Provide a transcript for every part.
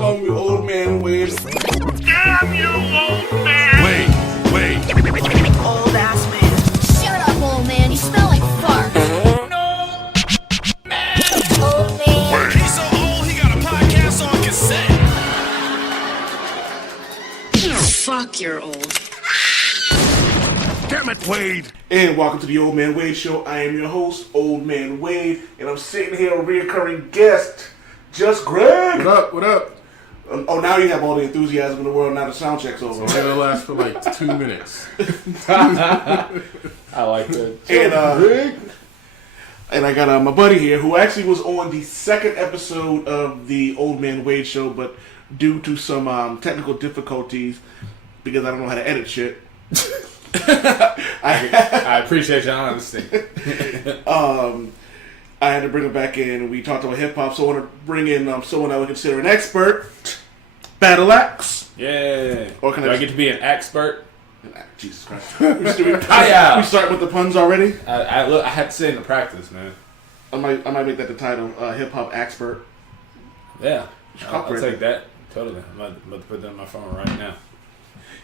call me Old Man Wade. Damn you, old man! Wait. Old ass man. Shut up, old man. You smell like fart. No, man! Old man. He's so old, he got a podcast on cassette. Fuck, you're old. Damn it, Wade. And welcome to the Old Man Wade Show. I am your host, Old Man Wade, and I'm sitting here with a reoccurring guest, Just Greg. What up? Oh, now you have all the enthusiasm in the world. Now the sound check's over. It's gonna last for like 2 minutes. I like that. And I got my buddy here who actually was on the second episode of the Old Man Wade Show, but due to some technical difficulties, because I don't know how to edit shit, I appreciate your honesty. I had to bring him back in. We talked about hip hop, so I want to bring in someone I would consider an expert, BattleAxe. Yeah. Or can Do I I get to be an expert? Jesus Christ. We start with the puns already? I had to say it in the practice, man. I might make that the title, hip hop expert. Yeah. I'll Copyright. take that. Totally. I'm about to put that on my phone right now.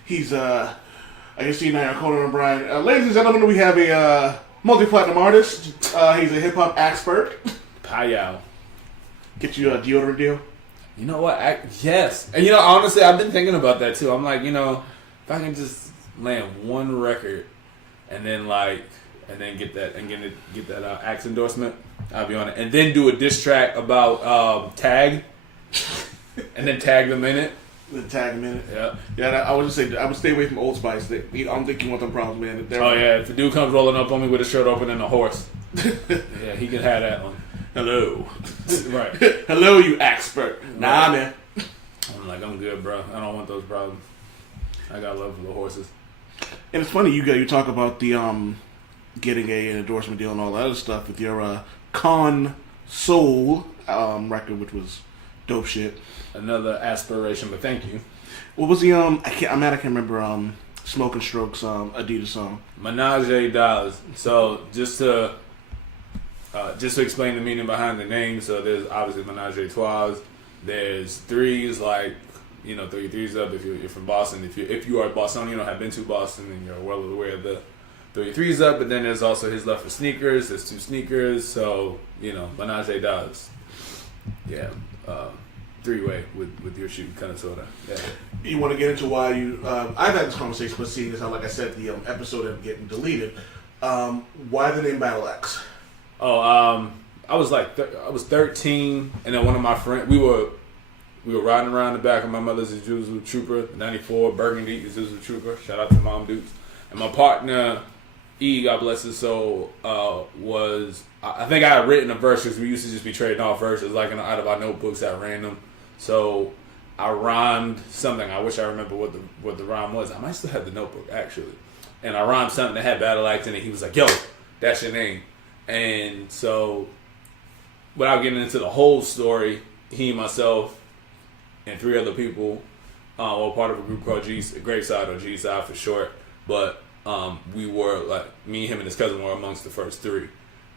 He's I guess you now Conan O'Brien. Ladies and gentlemen, we have a multi-platinum artist. He's a hip hop expert. Payal. Get you a deodorant deal. You know what? Yes. And honestly, I've been thinking about that too. I'm like, if I can just land one record and then get that Axe endorsement, I'll be on it. And then do a diss track about Tag. And then tag them in it. The tag a minute. Yeah. I would just say I would stay away from Old Spice. I don't think you want them problems, man. Oh yeah, if the dude comes rolling up on me with his shirt open and a horse, yeah, he can have that one. Hello. Right. Hello, you expert. Nah, man. I'm like, I'm good, bro. I don't want those problems. I got love for the horses. And it's funny you talk about the getting an endorsement deal and all that other stuff with your Con Soul record, which was dope shit. Another aspiration, but thank you. What was the I can't remember Smoking Strokes Adidas song. Menage a Dollars. So just to explain the meaning behind the name, so there's obviously Menage a Trois. There's threes, like three threes up if you're from Boston. If you are Bostonian or have been to Boston, then you're well aware of the three threes up. But then there's also his love for sneakers. There's two sneakers, so Menage a Dollars. Yeah. Three-way with your shoe, kind of, sort of. Yeah. You want to get into why you... I've had this conversation, but seeing as how, like I said, the episode of getting deleted, why the name BattleAxe? Oh, I was I was 13, and then one of my friends, we were riding around the back of my mother's Isuzu Trooper, 94 Burgundy Isuzu Trooper. Shout out to Mom Dukes. And my partner, E, God bless his soul, I think I had written a verse because we used to just be trading off verses like out of our notebooks at random. So I rhymed something. I wish I remember what the rhyme was. I might still have the notebook actually. And I rhymed something that had BattleAxe in it. He was like, "Yo, that's your name." And so, without getting into the whole story, he, myself, and three other people were part of a group called Graveside, or G-Side for short. But we were me, him, and his cousin were amongst the first three.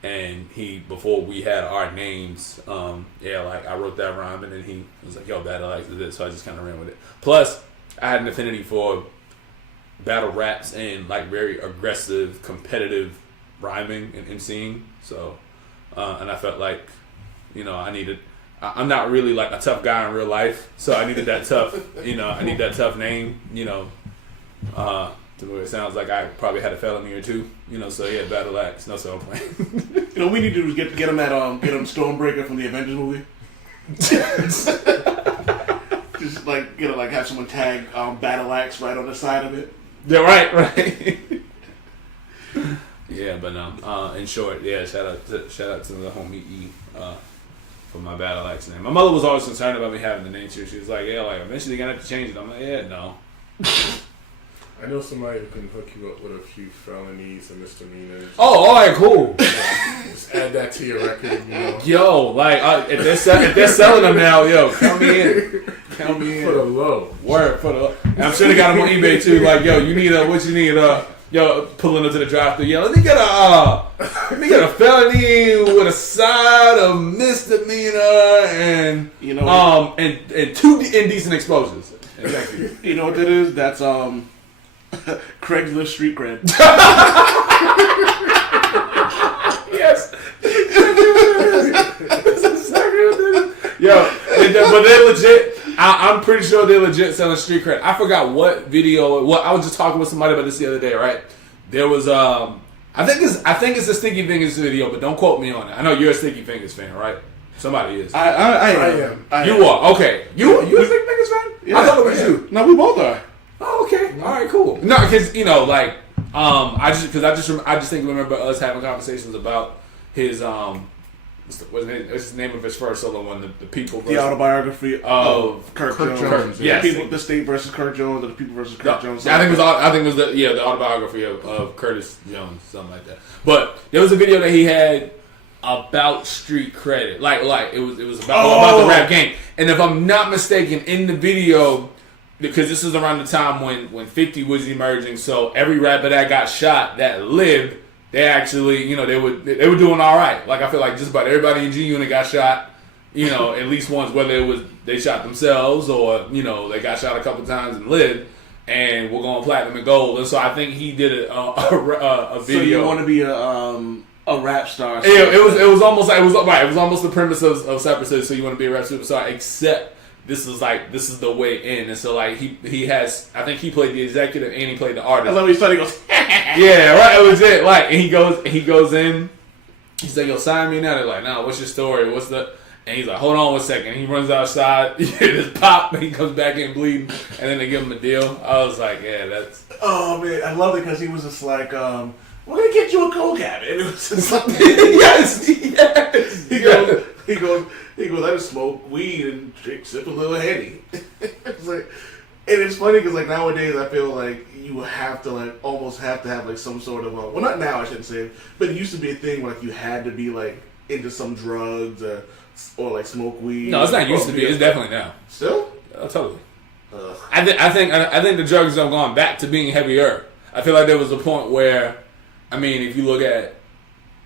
And before we had our names, I wrote that rhyme, and then he was like, "Yo, BattleAxe is it," so I just kind of ran with it. Plus, I had an affinity for battle raps and very aggressive, competitive rhyming and MCing. So, and I felt like, I'm not really like a tough guy in real life, so I needed that tough, I need that tough name, to where it sounds like I probably had a felony or two, so yeah, BattleAxe. No, so I'm playing. We need to do is get him get him Stormbreaker from the Avengers movie. Just have someone tag BattleAxe right on the side of it. Yeah, right. Yeah, but no. In short, yeah. Shout out to the homie E for my BattleAxe name. My mother was always concerned about me having the name too. She was like, "Yeah, eventually you're gonna have to change it." I'm like, "Yeah, no." I know somebody who can hook you up with a few felonies and misdemeanors. Oh, all right, cool. Just add that to your record, Yo, if they're selling them now, yo, count me in. Count me in. For the low. Word, for the low. And I'm sure they got them on eBay too. Like, yo, you need what you need? pulling up to the drive-thru, let me get a felony with a side of misdemeanor and and 2 indecent exposures. Exactly. You know what that is? That's Craigslist street cred. Yes. That's exactly what that is. But they legit. I'm pretty sure they're legit selling street cred. I forgot what video. I was just talking with somebody about this the other day. Right? There was I think it's a Sticky Fingers video, but don't quote me on it. I know you're a Sticky Fingers fan, right? Somebody is. I am. You are okay. You a Sticky Fingers fan? Yeah, I thought it was you. No, we both are. Oh, okay. All right. Cool. No, because I just remember us having conversations about his what's the name of his first solo one? The people. The autobiography of Kirk Jones. Yes. The State versus Kirk Jones, or the People versus Kirk Jones. I think it was the autobiography of Curtis Jones, something like that. But there was a video that he had about street credit, like it was about the rap game. And if I'm not mistaken, in the video, because this is around the time when 50 was emerging, so every rapper that got shot that lived, they actually, they were doing all right. Like, I feel like just about everybody in G Unit got shot, at least once, whether it was they shot themselves or they got shot a couple times and lived, and we're going platinum and gold. And so I think he did a video. So you want to be a rap star? It was almost like it was almost the premise of Separate. So you want to be a rap superstar, except this is the way in. And so like he has, I think he played the executive and he played the artist. I love when he goes, yeah, right. It was it. Like, and he goes in. He's like, yo, sign me now. They're like, nah, what's your story? What's the? And he's like, hold on 1 second. He runs outside. This pop. And he comes back in bleeding. And then they give him a deal. I was like, yeah, that's. Oh man, I love it because he was just like, we're gonna get you a cold cabin. It was just like, yes. He goes. I just smoke weed and sip a little Henny. It's like, and it's funny because like nowadays I feel like you have to like almost have to have like some sort of well, not now I shouldn't say, but it used to be a thing where like you had to be like into some drugs or like smoke weed. No, it's not used to be. It's definitely now. Still? Totally. I think the drugs have gone back to being heavier. I feel like there was a point where, I mean, if you look at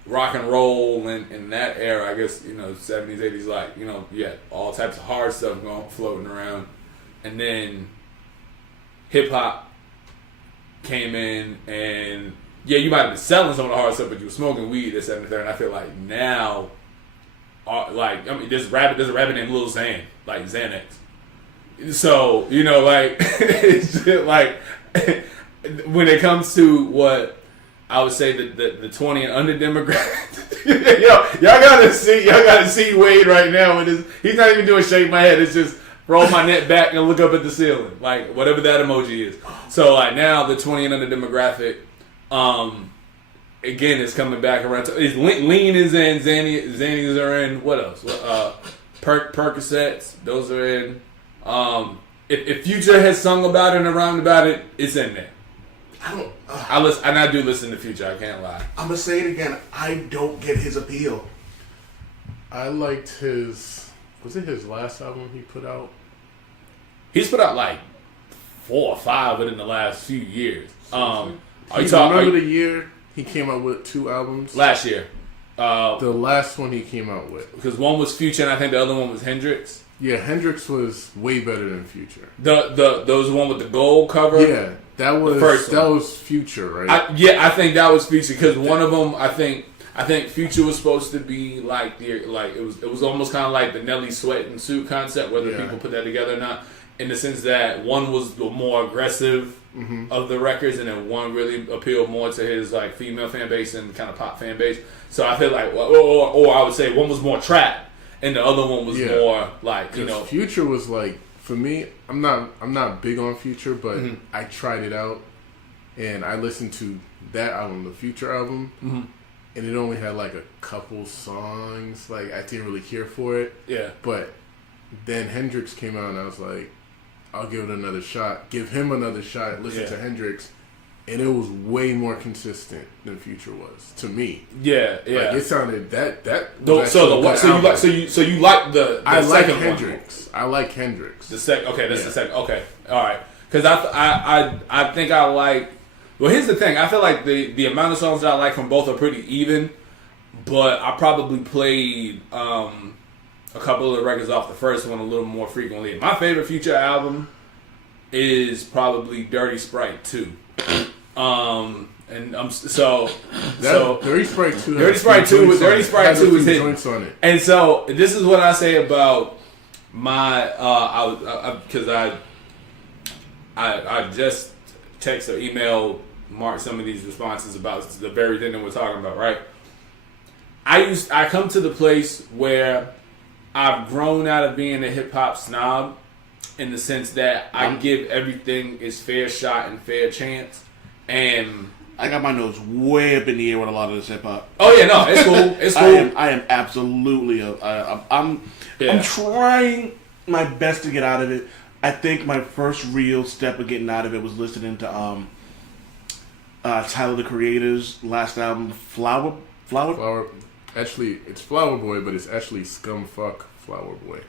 rock and roll in that era, I guess, 70s, 80s, like, you had all types of hard stuff floating around. And then hip hop came in and, yeah, you might have been selling some of the hard stuff, but you were smoking weed, this, that, and the third. And I feel like now, there's a rapper named Lil Xan, like Xanax. So, it's just like, when it comes to what I would say the 20 and under demographic, y'all gotta see Wade right now. He's not even doing shake my head. It's just roll my neck back and look up at the ceiling, like whatever that emoji is. So like now the 20 and under demographic, again, is coming back around. Lean is in, Xannies are in. What else? Percocets, those are in. If Future has sung about it and rhymed about it, it's in there. I do listen to Future. I can't lie. I'm gonna say it again. I don't get his appeal. I liked his. Was it his last album he put out? He's put out like 4 or 5 within the last few years. Remember the year he came out with 2 albums? Last year. The last one he came out with. Because one was Future and I think the other one was Hendrix. Yeah, Hendrix was way better than Future. There was one with the gold cover. Yeah, that was Future, right? I think that was Future because one of them, I think Future was supposed to be like it was almost kind of like the Nelly Sweat and Suit concept, whether people put that together or not. In the sense that one was the more aggressive of the records, and then one really appealed more to his like female fan base and kind of pop fan base. So I feel like, or I would say one was more trap, and the other one was more like Future was like, for me, I'm not big on Future, but I tried it out, and I listened to that album, the Future album, and it only had like a couple songs. Like I didn't really care for it. Yeah, but then Hendrix came out, and I was like, I'll give it another shot. Give him another shot. Listen to Hendrix, and it was way more consistent than Future was to me. Yeah. Like it sounded that. So you like the I like second Hendrix. one. I like Hendrix. The second. Okay, that's the second. Okay, all right. Because I think I like Well, here's the thing. I feel like the amount of songs that I like from both are pretty even, but I probably played a couple of the records off the first one a little more frequently. My favorite Future album is probably Dirty Sprite 2. And so Dirty Sprite 2. Dirty Sprite 2 was hitting. Joints on it. And so this is what I say about my because I just text or email Mark some of these responses about the very thing that we're talking about, right? I come to the place where I've grown out of being a hip hop snob in the sense that I give everything its fair shot and fair chance, and I got my nose way up in the air with a lot of this hip hop. Oh yeah, no, it's cool. It's cool. I am absolutely. I'm trying my best to get out of it. I think my first real step of getting out of it was listening to Tyler the Creator's last album, Flower. Actually, it's Flower Boy, but it's actually Scumfuck Flower Boy.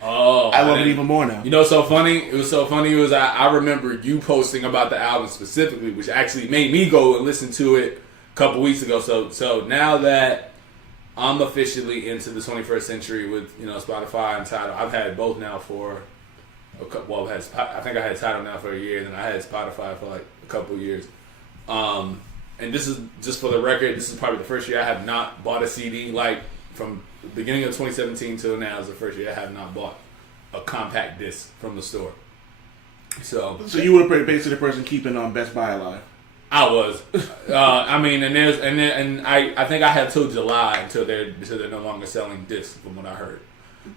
Oh, I love it even more now. You know, so funny. It was so funny. It was I remember you posting about the album specifically, which actually made me go and listen to it a couple weeks ago. So now that I'm officially into the 21st century with Spotify and Tidal, I've had both now for a couple. Well, I think I had Tidal now for a year, and then I had Spotify for like a couple of years. And this is just for the record. This is probably the first year I have not bought a CD. Like from the beginning of 2017 till now is the first year I have not bought a compact disc from the store. So you were basically the person keeping Best Buy alive. I was. I mean, I think I have till July until they're no longer selling discs from what I heard.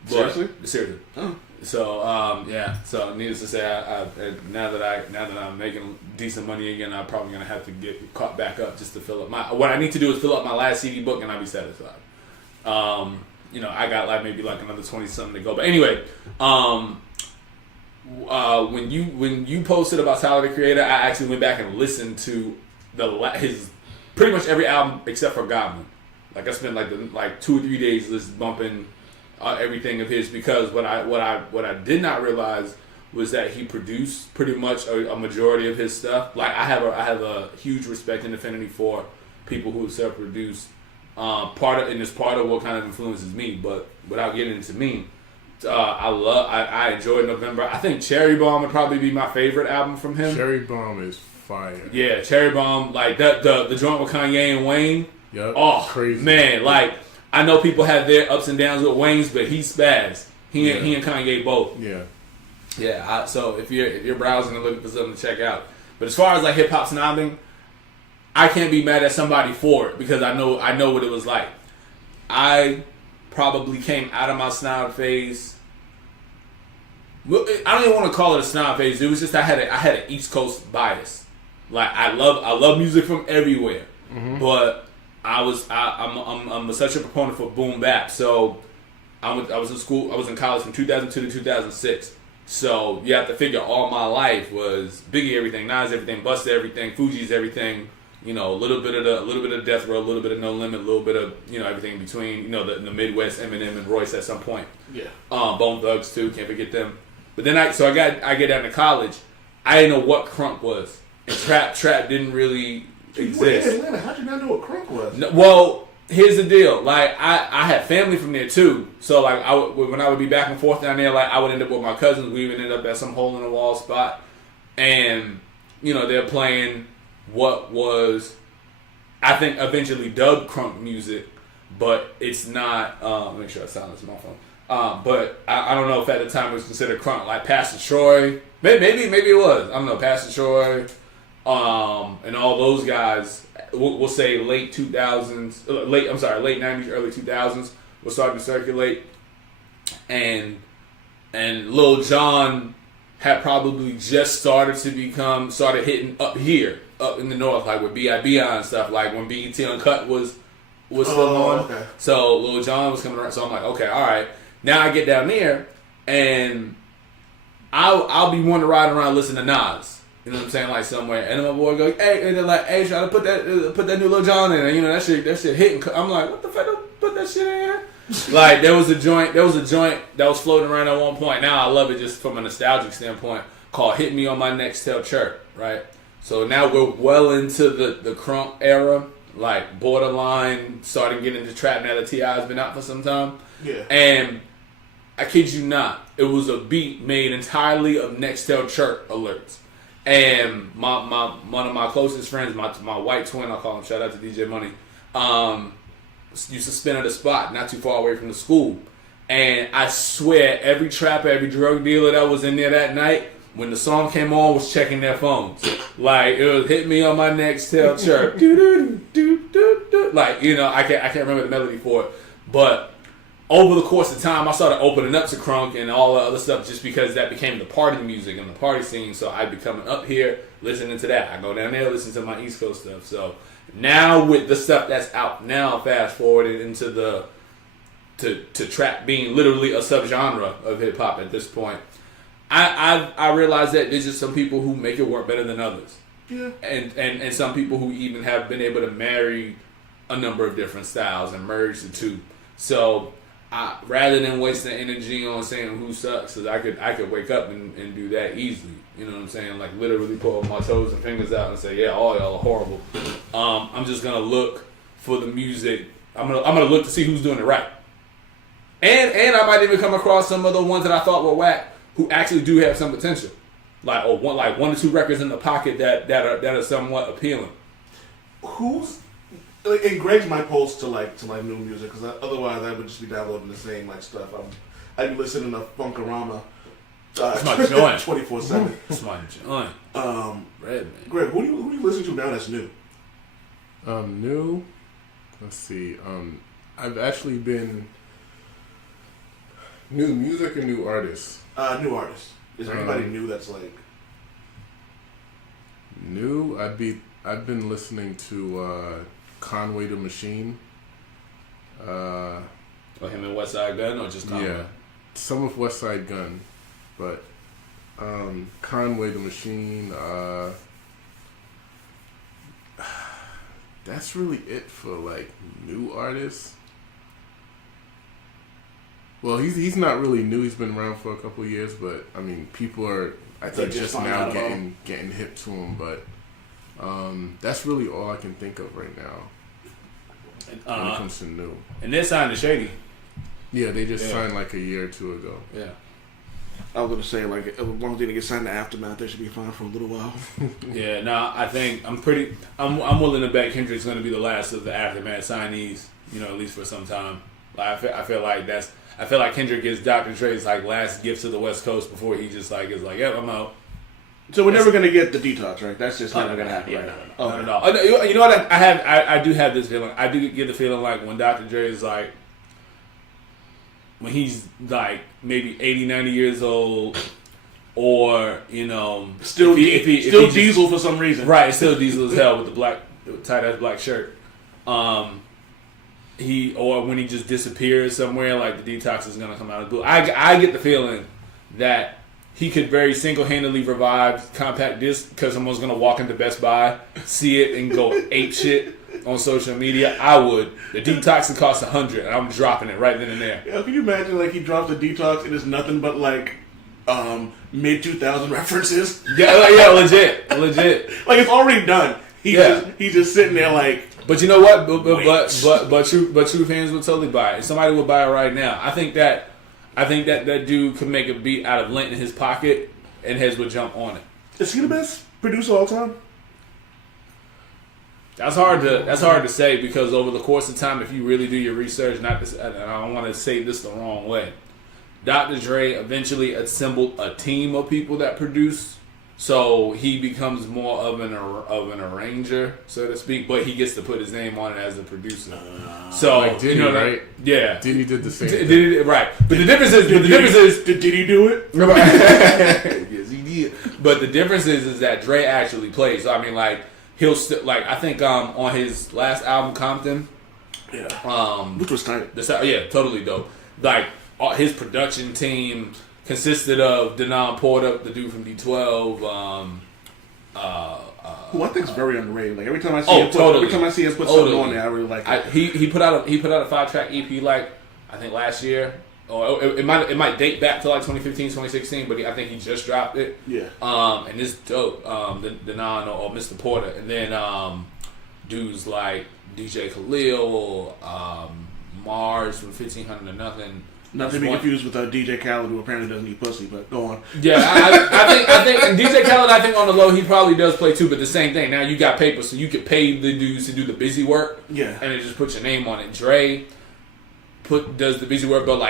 But, seriously. Oh. So yeah. So needless to say, I now that I'm making decent money again, I'm probably gonna have to get caught back up just to fill up what I need to do is fill up my last CD book and I'll be satisfied. I got maybe another 20 something to go. But anyway, when you posted about Tyler the Creator, I actually went back and listened to his pretty much every album except for Goblin. Like I spent 2 or 3 days just bumping everything of his, because what I did not realize was that he produced pretty much a majority of his stuff. Like I have a huge respect and affinity for people who self-produce. Part of what kind of influences me, but without getting into me, I enjoyed November. I think Cherry Bomb would probably be my favorite album from him. Cherry Bomb is fire. Yeah, Cherry Bomb, like the joint with Kanye and Wayne. Yep. Oh, crazy. Man, I know people have their ups and downs with Wayne's, but he spazzed. He and Kanye both. Yeah. Yeah. So if you're browsing and looking for something to check out, but as far as hip hop snobbing, I can't be mad at somebody for it because I know what it was like. I probably came out of my snob phase. I don't even want to call it a snob phase. It was just I had an East Coast bias. Like I love music from everywhere, but I'm such a proponent for boom bap. So I was in college from 2002 to 2006. So you have to figure all my life was Biggie everything, Nas everything, Busta everything, Fuji's everything. A little bit of Death Row, a little bit of No Limit, a little bit of everything in between. The Midwest, Eminem and Royce at some point. Yeah. Bone Thugs too, can't forget them. But then I get down to college, I didn't know what crunk was, and trap didn't really exist. In Atlanta, how'd you not know what crunk was? No, well, here's the deal. I had family from there too, so when I would be back and forth down there, I would end up with my cousins. We would end up at some hole in the wall spot, and they're playing what was, I think, eventually dubbed crunk music, but it's not. Make sure I silence my phone. But I don't know if at the time it was considered crunk, like Pastor Troy. Maybe it was. I don't know, Pastor Troy, and all those guys. We'll say late 2000s, late 90s, early 2000s. Were starting to circulate, and Lil Jon had probably just started hitting up here. Up in the north, with B.I.B. and stuff, when BET Uncut was still on. Okay. So Lil Jon was coming around. So I'm like, okay, all right. Now I get down there, and I'll be wanting to ride around and listen to Nas. You know what I'm saying? Somewhere, and then my boy go, hey, and they're like, hey, try to put that new Lil Jon in, and that shit hitting. I'm like, what the fuck? Don't put that shit in here. There was a joint that was floating around at one point. Now I love it just from a nostalgic standpoint, called "Hit Me on My Next Tail Chirp," right? So now we're well into the crunk era, like borderline, starting getting into trap now that T.I.'s been out for some time. Yeah. And I kid you not, it was a beat made entirely of Nextel chirp alerts. And one of my closest friends, my white twin, I'll call him, shout out to DJ Money, used to spin at a spot not too far away from the school. And I swear, every trapper, every drug dealer that was in there that night, when the song came on, was checking their phones. Like, it was hit me on my Nextel chirp. Like, you know, I can't remember the melody for it. But over the course of time, I started opening up to crunk and all the other stuff just because that became the party music and the party scene. So I'd be coming up here listening to that. I go down there, listen to my East Coast stuff. So now with the stuff that's out now, fast forwarded into the to trap being literally a subgenre of hip hop at this point, I realize that there's just some people who make it work better than others. Yeah. And some people who even have been able to marry a number of different styles and merge the two. So rather than wasting energy on saying who sucks, because I could wake up and do that easily. You know what I'm saying? Like literally pull my toes and fingers out and say, yeah, all y'all are horrible. I'm just gonna look for the music. I'm gonna look to see who's doing it right. And I might even come across some of the ones that I thought were whack who actually do have some potential. Like one or two records in the pocket that are somewhat appealing. Who's and Greg's my post to new music, because otherwise I would just be downloading the same stuff. I'd be listening to Funkarama. It's my joint. 24/7. It's my joint. Red man. Greg, who do you listen to now that's new? New. Let's see. I've actually been new music or new artists. New artists. Is there anybody new that's like new? I've been listening to Conway the Machine. Or him and Westside Gun, or just Conway? Yeah, some of Westside Gun, but Conway the Machine. That's really it for like new artists. Well, he's not really new. He's been around for a couple of years, but I mean, people are I think just now getting hip to him. But that's really all I can think of right now when it comes to new. And they're signed to Shady. Yeah, they just signed like a year or two ago. Yeah. I was gonna say, like, as long as they didn't get signed to Aftermath, they should be fine for a little while. Yeah, no, I think I'm willing to bet Kendrick's gonna be the last of the Aftermath signees. You know, at least for some time. Like, I feel like Kendrick is Dr. Dre's like last gift to the West Coast before he just like is like, yeah, I'm out. So we're never gonna get the detox, right? That's just never gonna happen. Yeah, right? no. You know what? I do have this feeling. I do get the feeling like when Dr. Dre is like, when he's like maybe 80, 90 years old, or you know, still Diesel for some reason, right? Still Diesel as hell with the tight ass black shirt. Or when he just disappears somewhere, like the detox is gonna come out of the blue. I get the feeling that he could very single-handedly revive Compact Disc because someone's gonna walk into Best Buy, see it, and go ape shit on social media. I would. The detox would cost $100, and I'm dropping it right then and there. Yeah, can you imagine like he drops the detox and it's nothing but like mid 2000 references? Yeah, legit. Like it's already done. He's just sitting there like. But you know what? But true fans would totally buy it. Somebody would buy it right now. I think that dude could make a beat out of lint in his pocket, and Hez would jump on it. Is he the best producer of all time? That's hard to say because over the course of time, if you really do your research, and I don't want to say this the wrong way, Dr. Dre eventually assembled a team of people that produce. So he becomes more of an arranger, so to speak, but he gets to put his name on it as a producer. So like Diddy, you know, right? Yeah, Diddy did the same thing. right? But the difference is, did Diddy do it? Yes, he did. But the difference is that Dre actually plays. So I mean, like he'll still like I think on his last album, Compton, which was tight. Totally dope. Like his production team consisted of Denon Porter, the dude from D12. Who I think is very underrated. Like every time I see him put something on there, I really like it. He put out a 5-track EP like I think last year or it might date back to like 2015, 2016, but I think he just dropped it. Yeah. And it's dope. The Non or Mr. Porter, and then dudes like DJ Khalil, Mars from 1500 to Nothing. Not to be confused with DJ Khaled, who apparently doesn't eat pussy, but go on. Yeah, I think DJ Khaled, I think on the low, he probably does play too, but the same thing. Now you got paper, so you could pay the dudes to do the busy work. Yeah. And then just put your name on it. Dre does the busy work, but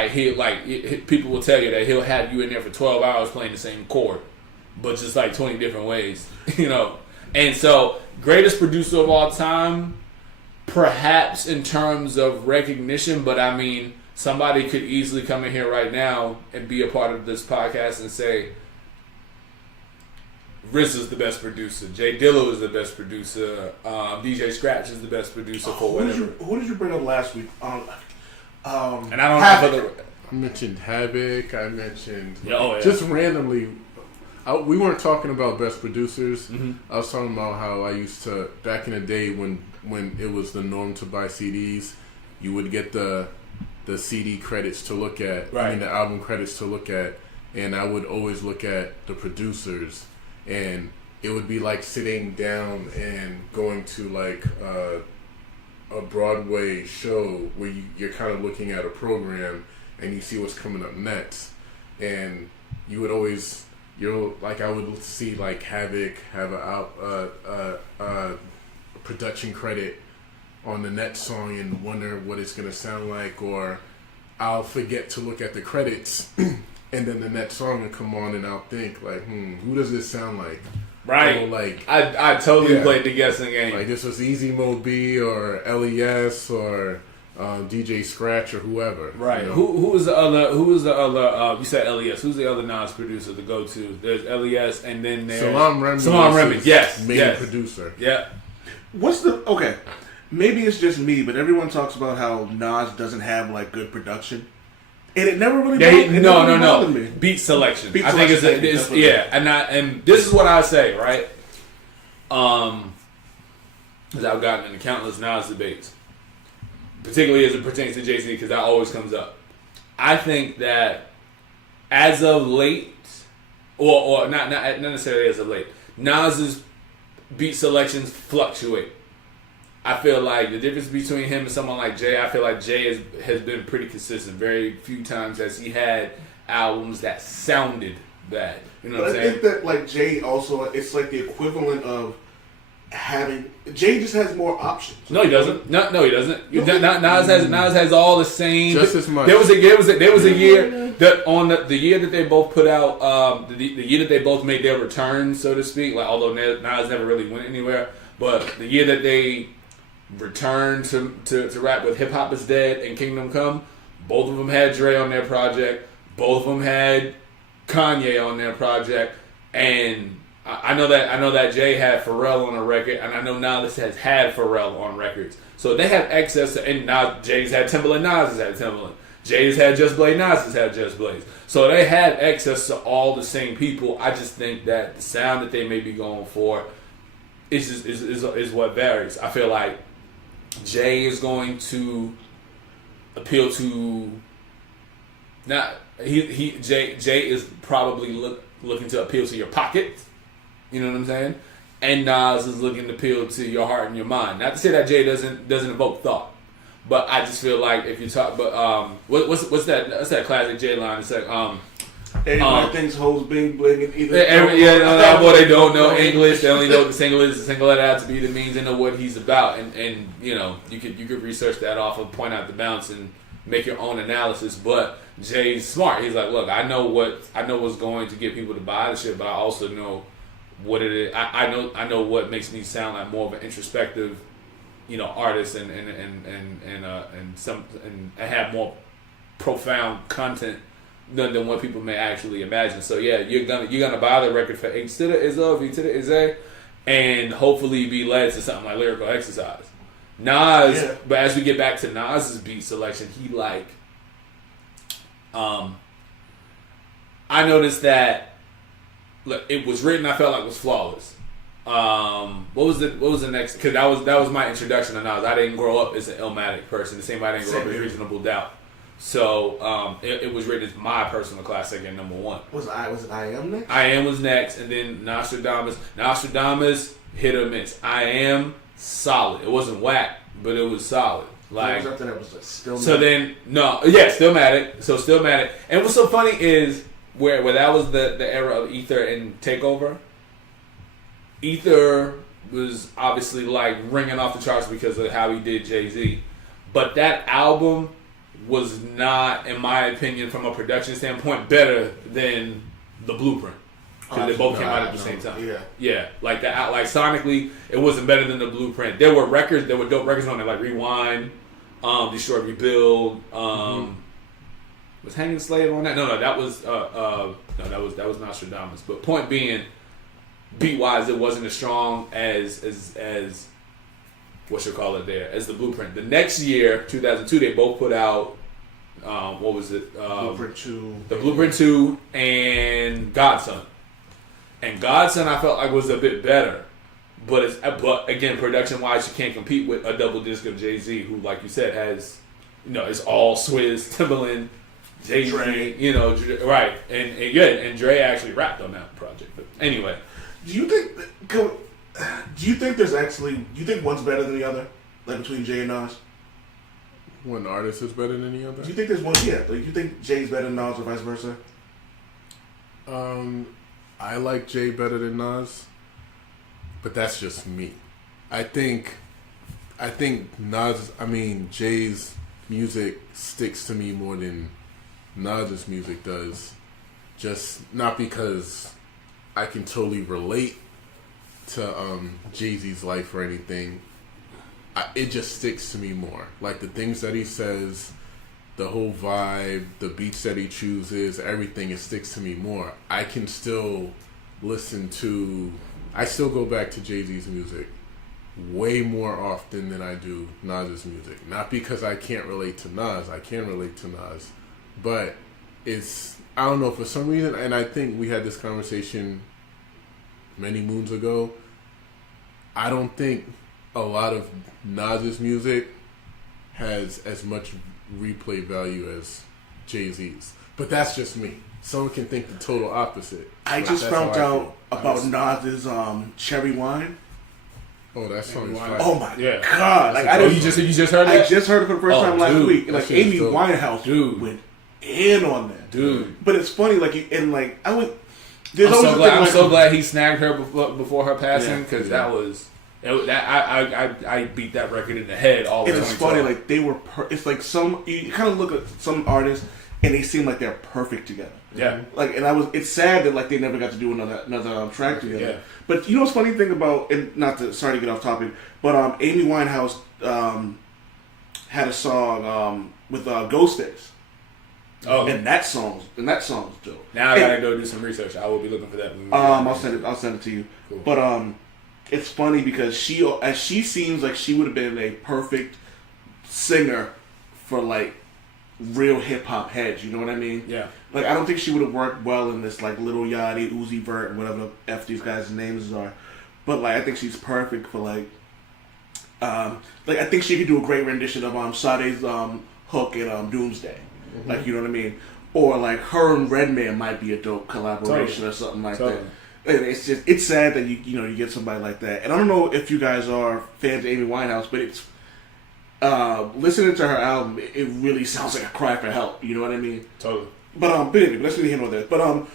people will tell you that he'll have you in there for 12 hours playing the same chord, but just like 20 different ways, you know. And so, greatest producer of all time, perhaps in terms of recognition, but I mean, somebody could easily come in here right now and be a part of this podcast and say, RZA is the best producer, Jay Dilla is the best producer, DJ Scratch is the best producer for whatever. Who did you bring up last week? And I don't know I mentioned Havoc. I mentioned yeah. Just randomly. We weren't talking about best producers. Mm-hmm. I was talking about how I used to back in the day when it was the norm to buy CDs. You would get the CD credits to look at. Right. I mean the album credits to look at, and I would always look at the producers, and it would be like sitting down and going to like a Broadway show where you're kind of looking at a program and you see what's coming up next, and you would always I would see like Havoc have a production credit on the next song and wonder what it's gonna sound like, or I'll forget to look at the credits and then the next song will come on and I'll think like, who does this sound like? Right. So, like I totally played the guessing game. Like this was Easy Mo B or LES or DJ Scratch or whoever. Right. You know? Who was the other? You said LES. Who's the other Nas producer to go to? There's LES, and then there's Salam Remy. Yes. Main producer. Yeah. Okay? Maybe it's just me, but everyone talks about how Nas doesn't have like good production, and it never really. No. Beat selection. I think it's and this is what I say, right? Because I've gotten in countless Nas debates, particularly as it pertains to Jay-Z, because that always comes up. I think that as of late, or not necessarily as of late, Nas's beat selections fluctuate. I feel like the difference between him and someone like Jay, I feel like Jay has been pretty consistent. Very few times has he had albums that sounded bad. You know what I'm saying? I think that like Jay also, it's like the equivalent of having Jay just has more options. No, he doesn't. No, he doesn't. Nas has all the same. Just as much. There was a year that on the year that they both put out the year that they both made their return, so to speak. Like although Nas never really went anywhere, but the year that they returned to rap with Hip Hop Is Dead and Kingdom Come, both of them had Dre on their project. Both of them had Kanye on their project, and I know that Jay had Pharrell on a record, and I know Nas has had Pharrell on records. So they have access to, and now Jay's had Timbaland, Nas has had Timbaland. Jay's had Just Blaze, Nas has had Just Blaze. So they have access to all the same people. I just think that the sound that they may be going for is what varies. I feel like Jay is going to appeal to Jay is probably looking to appeal to your pocket. You know what I'm saying? And Nas is looking to appeal to your heart and your mind. Not to say that Jay doesn't evoke thought, but I just feel like if you talk, but what's that classic Jay line? It's like everybody thinks hoes bling bling and either. Boy, they don't know English. They only know the single letter out to be the means and know what he's about. And you know you could research that off of Point Out the Bounce and make your own analysis. But Jay's smart. He's like, look, I know what's going to get people to buy the shit, but I also know what it is. I know what makes me sound like more of an introspective, artist and have more profound content than what people may actually imagine. So yeah, you're gonna buy the record for H to the Izzo, V to the Izzy, and hopefully be led to something like Lyrical Exercise. Nas, but as we get back to Nas's beat selection, he I noticed that it was written. I felt like it was flawless. What was the next? Because that was my introduction to Nas. I didn't grow up as an Illmatic person. The same way I didn't grow up as Reasonable Doubt. So it was rated as my personal classic and number one. Was it I Am next? I Am was next, and then Nostradamus. Nostradamus hit or miss. I Am solid. It wasn't whack, but it was solid. Like, what was after that? Was like Still so then Stillmatic. So Stillmatic. And what's so funny is where that was the era of Ether and Takeover. Ether was obviously like ringing off the charts because of how he did Jay-Z, but that album was not, in my opinion, from a production standpoint, better than The Blueprint. Because they both came out at the same time. Yeah. Like that. Like sonically, it wasn't better than The Blueprint. There were dope records on there, like Rewind, Destroy, Rebuild. Was Hanging Slave on that? No, that was that was Nostradamus. But point being, beat wise, it wasn't as strong as what you call it there as The Blueprint. The next year, 2002, they both put out what was it? Blueprint 2. The Blueprint 2 and Godson. And Godson, I felt like was a bit better, but again, production wise, you can't compete with a double disc of Jay-Z, who, like you said, has it's all Swizz, Timbaland, Jay-Z, Dre. right? And Dre actually rapped on that project. But anyway, Do you think one's better than the other, like between Jay and Nas? One artist is better than the other? Do you think there's one? Yeah, like you think Jay's better than Nas or vice versa? I like Jay better than Nas, but that's just me. I think Jay's music sticks to me more than Nas's music does. Just not because I can totally relate to Jay-Z's life or anything. It just sticks to me more. Like the things that he says, the whole vibe, the beats that he chooses, everything, it sticks to me more. I can still I still go back to Jay-Z's music way more often than I do Nas's music. Not because I can't relate to Nas. I can relate to Nas. But I don't know, for some reason, and I think we had this conversation many moons ago, I don't think a lot of Nas's music has as much replay value as Jay-Z's. But that's just me. Someone can think the total opposite. I just found out about Nas's Cherry Wine. Oh, that song is fire. Oh my god! Like you just heard that? I just heard it for the first time last week. Like Amy dope. Winehouse went in on that, dude. But it's funny, I'm so glad he snagged her before her passing, because that was. I beat that record in the head all the time. It's funny, like they were. It's like you kind of look at some artists and they seem like they're perfect together. Yeah. Like, and it's sad that like they never got to do another track together. Yeah. But you know what's funny thing about, and sorry to get off topic, but Amy Winehouse had a song with Ghostface. Oh. And that song's dope. Now I gotta go do some research. I will be looking for that movie. I'll send it to you. Cool. But it's funny because she seems like she would have been a perfect singer for like real hip hop heads. You know what I mean? Yeah. Like I don't think she would have worked well in this like Lil Yachty, Uzi Vert, and whatever the F these guys' names are. But like I think she's perfect for like I think she could do a great rendition of Sade's hook in Doomsday. Mm-hmm. Like, you know what I mean? Or like her and Redman might be a dope collaboration or something like that. And it's sad that you get somebody like that. And I don't know if you guys are fans of Amy Winehouse, but it's listening to her album, it really sounds like a cry for help. You know what I mean? Totally. But anyway, let's really handle that. But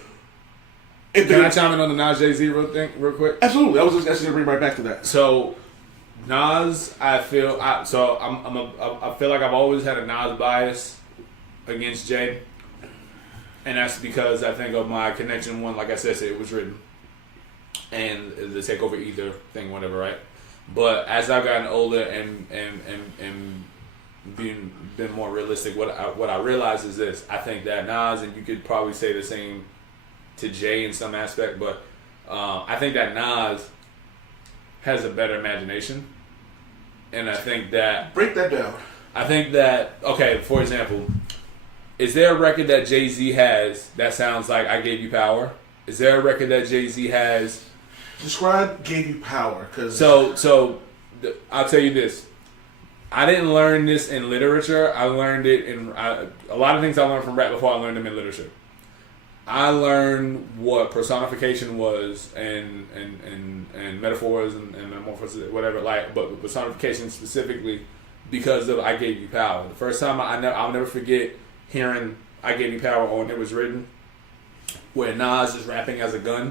can I chime in on the Nas Jay-Z real quick? Absolutely. I was just going to bring right back to that. So Nas, I feel like I've always had a Nas bias against Jay, and that's because I think of my connection. One, like I said, it was written, and the takeover either thing, whatever, right? But as I've gotten older and been more realistic, what I realize is this: I think that Nas, and you could probably say the same to Jay in some aspect, but I think that Nas has a better imagination, and I think that break that down. I think that, okay, for example, is there a record that Jay-Z has that sounds like I Gave You Power? Is there a record that Jay-Z has? Describe Gave You Power, because so I'll tell you this. I didn't learn this in literature. I learned it in a lot of things I learned from rap before I learned them in literature. I learned what personification was and metaphors and metamorphosis, whatever. But personification specifically because of "I Gave You Power." The first time I'll never forget hearing "I Gave You Power" on It Was Written, where Nas is rapping as a gun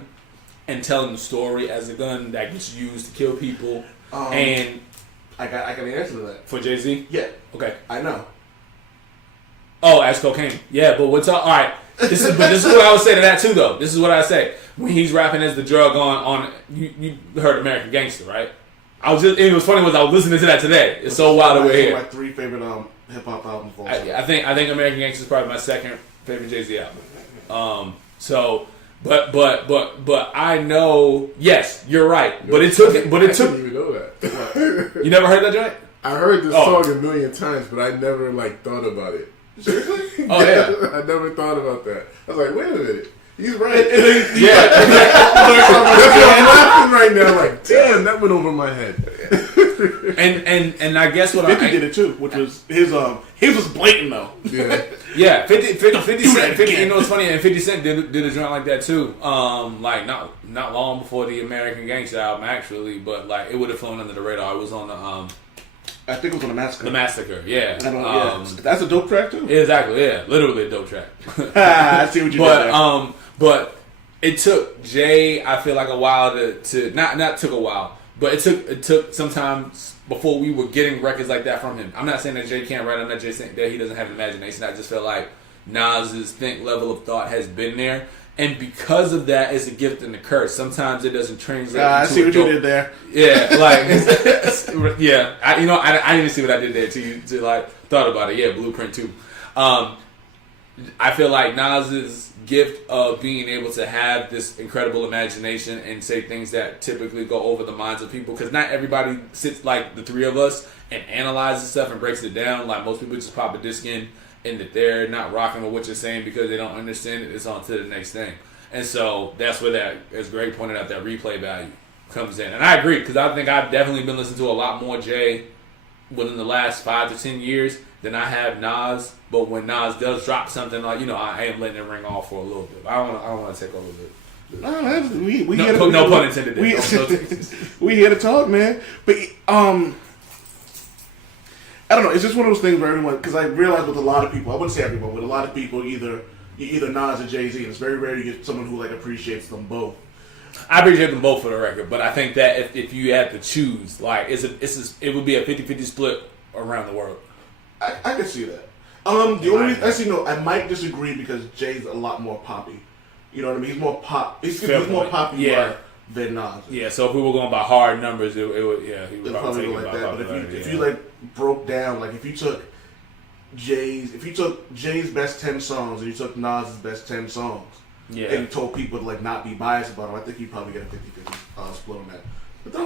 and telling the story as a gun that gets used to kill people. And I got an answer to that. For Jay-Z? Yeah. Okay. I know. Oh, as cocaine. Yeah, but what's up? All right. This is what I would say to that too, though. This is what I say when he's rapping as the drug on. You heard American Gangster, right? It was funny was I was listening to that today. It's so wild that we're here. My 3 favorite hip hop albums. I think American Gangster is probably my 2nd favorite Jay-Z album. But I know. Yes, you're right. But it took. I didn't even know that. You never heard that joint? I heard this song a million times, but I never thought about it. Seriously? Oh yeah. I never thought about that. I was like, wait a minute. He's right. Yeah. That's why I'm laughing right now. Like, damn, that went over my head. And I guess what 50 did it too, which was his was blatant though. Yeah. 50 Cent. 50. You know what's funny? And 50 Cent did a joint like that too. Not long before the American Gangster album actually, but it would have flown under the radar. It was on the I think it was on the Massacre. The Massacre, yeah. That's a dope track too. Exactly, yeah. Literally a dope track. I see what you did there. But it took Jay, I feel like, a while to not took a while, but it took sometimes before we were getting records like that from him. I'm not saying that Jay can't write. I'm not just saying that he doesn't have imagination. I just feel like Nas's level of thought has been there. And because of that, it's a gift and a curse. Sometimes it doesn't translate. I see what you did there. Yeah, yeah. I didn't even see what I did there till thought about it. Yeah, Blueprint too. I feel like Nas's gift of being able to have this incredible imagination and say things that typically go over the minds of people, because not everybody sits like the three of us and analyzes stuff and breaks it down. Like most people just pop a disc in. And that they're not rocking with what you're saying because they don't understand it. It's on to the next thing. And so that's where that, as Greg pointed out, that replay value comes in. And I agree, because I think I've definitely been listening to a lot more Jay within the last 5 to 10 years than I have Nas. But when Nas does drop something, I am letting it ring off for a little bit. I don't want to take over the... No pun intended. We here to talk, man. But I don't know. It's just one of those things where everyone, because I realize with a lot of people, I wouldn't say everyone, with a lot of people, you're either Nas or Jay-Z, and it's very rare you get someone who appreciates them both. I appreciate them both for the record, but I think that if you had to choose, it would be a 50-50 split around the world. I can see that. The only reason, actually, I might disagree because Jay's a lot more poppy. You know what I mean? He's more pop. He's more popular than Nas. Yeah. So if we were going by hard numbers, it would. Yeah, he would probably go like that. But if you broke down, if you took Jay's best 10 songs and you took Nas's best 10 songs, and you told people to not be biased about them, I think you'd probably get a 50-50 split on that. But they're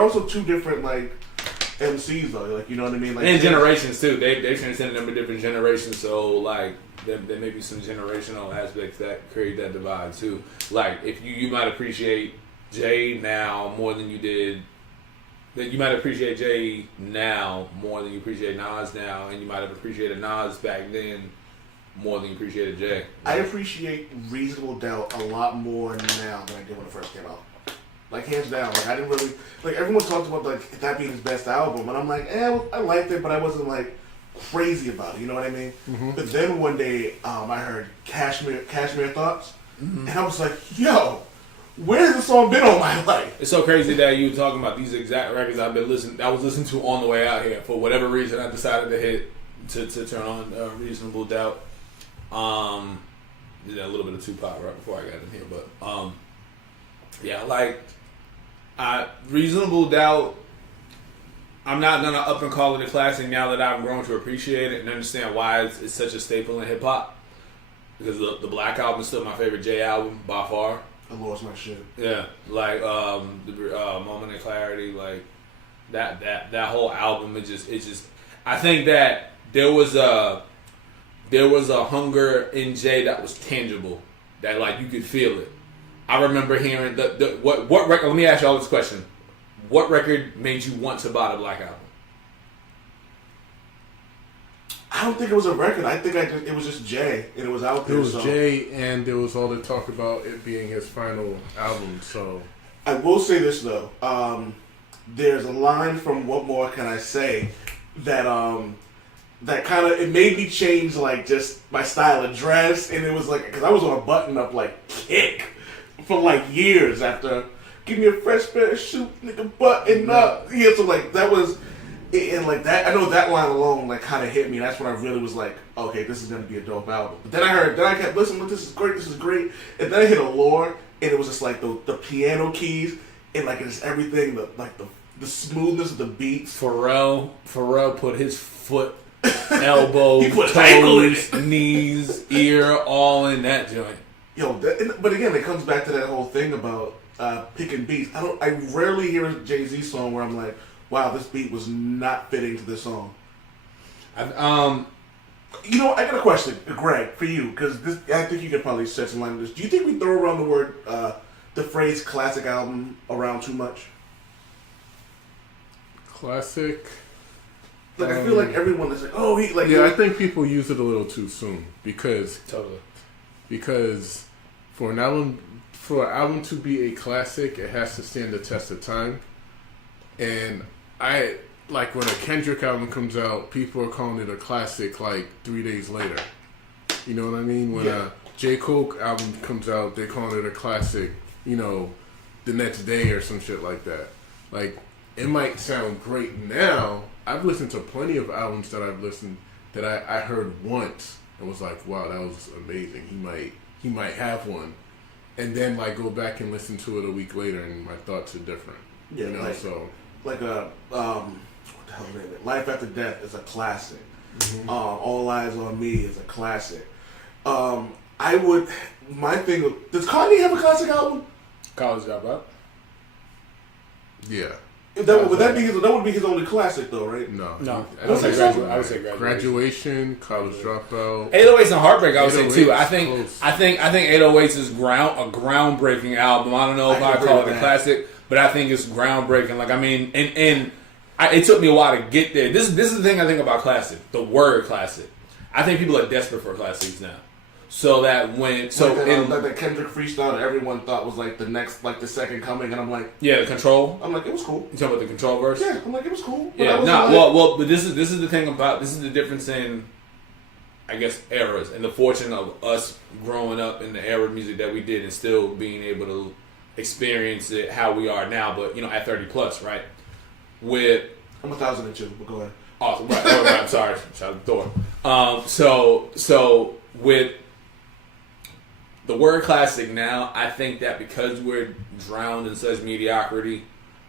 also two different MCs though. You know what I mean? And generations too. They transcended them in different generations. So there may be some generational aspects that create that divide too. If you might appreciate Jay now more than you did. That you might appreciate Jay now more than you appreciate Nas now, and you might have appreciated Nas back then more than you appreciated Jay. I appreciate Reasonable Doubt a lot more now than I did when it first came out. Hands down. I didn't really everyone talked about that being his best album, and I'm I liked it, but I wasn't crazy about it. You know what I mean? Mm-hmm. But then one day I heard Cashmere Thoughts, and I was like, yo. Where's the song been all my life? It's so crazy that you were talking about these exact records I was listening to on the way out here. For whatever reason, I decided to turn on Reasonable Doubt. Did a little bit of Tupac right before I got in here, but Reasonable Doubt. I'm not gonna up and call it a classic now that I've grown to appreciate it and understand why it's such a staple in hip hop. Because the Black Album is still my favorite Jay album by far. I lost my shit. Yeah, the Moment of Clarity, that whole album. It just. I think that there was a hunger in Jay that was tangible, that you could feel it. I remember hearing what record. Let me ask you all this question: what record made you want to buy the Black Album? don't think it was a record. I think it was just Jay, and it was out there. It was Jay, and there was all the talk about it being his final album. So I will say this though. There's a line from "What More Can I Say" that that kind of it made me change like just my style of dress, and it was like because I was on a button up like kick for like years after. Give me a fresh pair of shoes, nigga, button up. Yeah, so like that was, and like that. I know that line alone like kind of hit me. That's when I really was like, okay, this is gonna be a dope album. But then I kept listening. This is great. And then I hit Allure, and it was just like the piano keys and like it's everything, the smoothness of the beats. Pharrell put his foot, elbow, He put his ankle in toes, knees, ear, all in that joint. Yo, but again, it comes back to that whole thing about picking beats. I rarely hear a Jay-Z song where I'm like, wow, this beat was not fitting to this song. You know, I got a question, Greg, for you, because I think you could probably set some line on this. Do you think we throw around the word, the phrase classic album around too much? classic. Like, I feel like everyone is like, oh, he like. Yeah, I think people use it a little too soon because Totally. For an album to be a classic, it has to stand the test of time. And I like when a Kendrick album comes out, people are calling it a classic like 3 days later. You know what I mean? When a J. Cole album comes out, they're calling it a classic, you know, the next day or some shit like that. Like, it might sound great now. I've listened to plenty of albums that I heard once and was like, wow, that was amazing. He might have one. And then like go back and listen to it a week later and my thoughts are different. Yeah, you know, like, so like a what the hell is it? Life After Death is a classic. Mm-hmm. All Eyes on Me is a classic. My thing. Does Kanye have a classic album? College Dropout. yeah. That would be his only classic though, right? No. I would say Graduation, College Dropout. 808s and Heartbreak, I would say too. 808s I think close. 808s is a groundbreaking album. I don't know if I I agree call with it a that. classic, but I think it's groundbreaking. Like, I mean, it took me a while to get there. This is the thing I think about classic, the word classic. I think people are desperate for classics now. So that when like the Kendrick freestyle that everyone thought was like the next, like the second coming, and I'm like, the Control. I'm like, it was cool. You talking about the Control verse? Yeah, I'm like, it was cool. But Yeah, I was no, like, but this is the thing about this is the difference in, I guess, eras and the fortune of us growing up in the era of music that we did and still being able to experience it how we are now, but at 30 plus, right? With I'm 1,002, but go ahead. awesome, right? I'm sorry, shout out to Thor. So with the word classic now, I think that because we're drowned in such mediocrity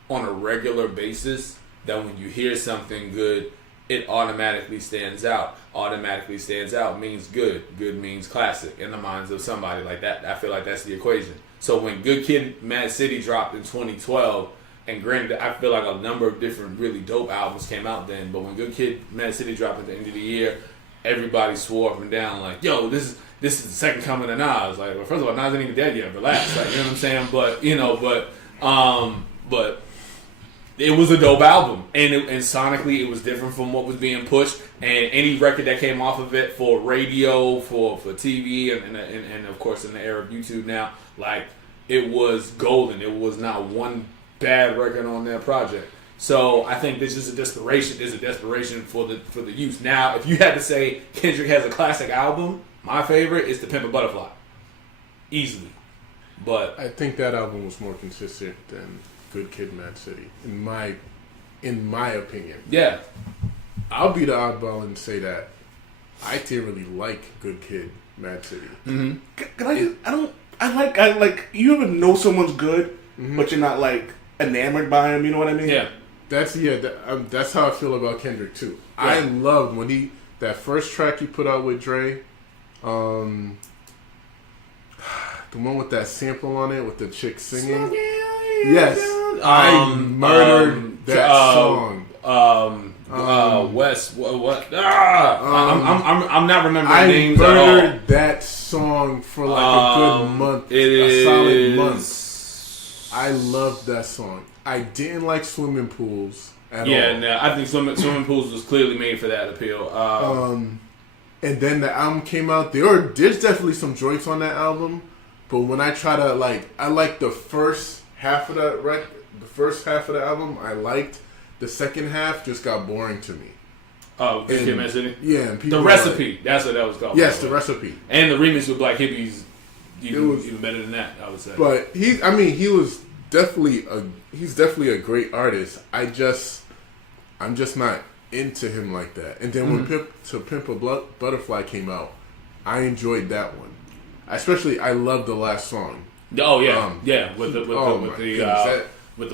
on a regular basis, that when you hear something good, it automatically stands out. Automatically stands out means good. Good means classic in the minds of somebody like that. I feel like that's the equation. So when Good Kid, Mad City dropped in 2012, and granted, I feel like a number of different really dope albums came out then, but when Good Kid, Mad City dropped at the end of the year, everybody swore up and down like, yo, this is the second coming of Nas. Like, well, first of all, Nas ain't even dead yet. Relax, like, you know what I'm saying? But it was a dope album, and sonically, it was different from what was being pushed. And any record that came off of it for radio, for TV, and of course in the era of YouTube now, like, it was golden. It was not one bad record on that project. So I think this is a desperation. There's a desperation for the youth. Now, if you had to say Kendrick has a classic album, my favorite is To Pimp a Butterfly. Easily. But I think that album was more consistent than Good Kid, Mad City, in my opinion. yeah. I'll be the oddball and say that I didn't really like Good Kid, Mad City. Can I like you ever know someone's good, but you're not like enamored by him. You know what I mean? Yeah. That's how I feel about Kendrick too. Yeah. I loved when that first track he put out with Dre, the one with that sample on it with the chick singing. Yes, I murdered that song. West, what? I'm not remembering I names at all. murdered that song for like a good month, a solid month. I loved that song. I didn't like Swimming Pools at all. Yeah, no, I think swimming pools was clearly made for that appeal. And then the album came out. There's definitely some joints on that album, but when I try to I like the first half of the album. I liked the second half. Just got boring to me. Oh, Kid Man City? Yeah, and people The Recipe. That's what that was called. Yes, The Recipe. And the remix with Black Hippies, even better than that, I would say. But he's definitely a great artist. I'm just not into him like that. And then when Pimp a Butterfly came out, I enjoyed that one. Especially, I love the last song. Oh yeah, with the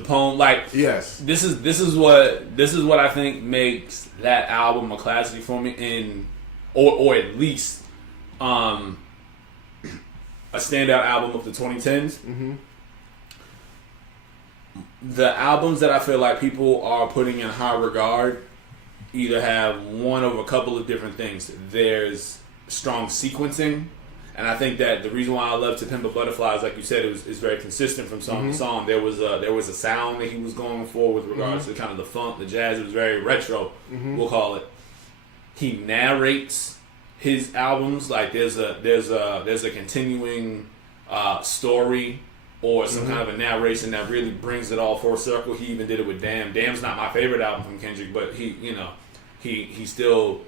poem. Like, yes, this is what I think makes that album a classic for me, or at least a standout album of the 2010s. Mm-hmm. The albums that I feel like people are putting in high regard either have one of a couple of different things. There's strong sequencing. And I think that the reason why I love To Pimp a Butterfly is, like you said, is very consistent from song to song. There was a sound that he was going for with regards to kind of the funk, the jazz. It was very retro, we'll call it. He narrates his albums like there's a continuing story or some kind of a narration that really brings it all full circle. He even did it with Damn. Damn's not my favorite album from Kendrick, but he still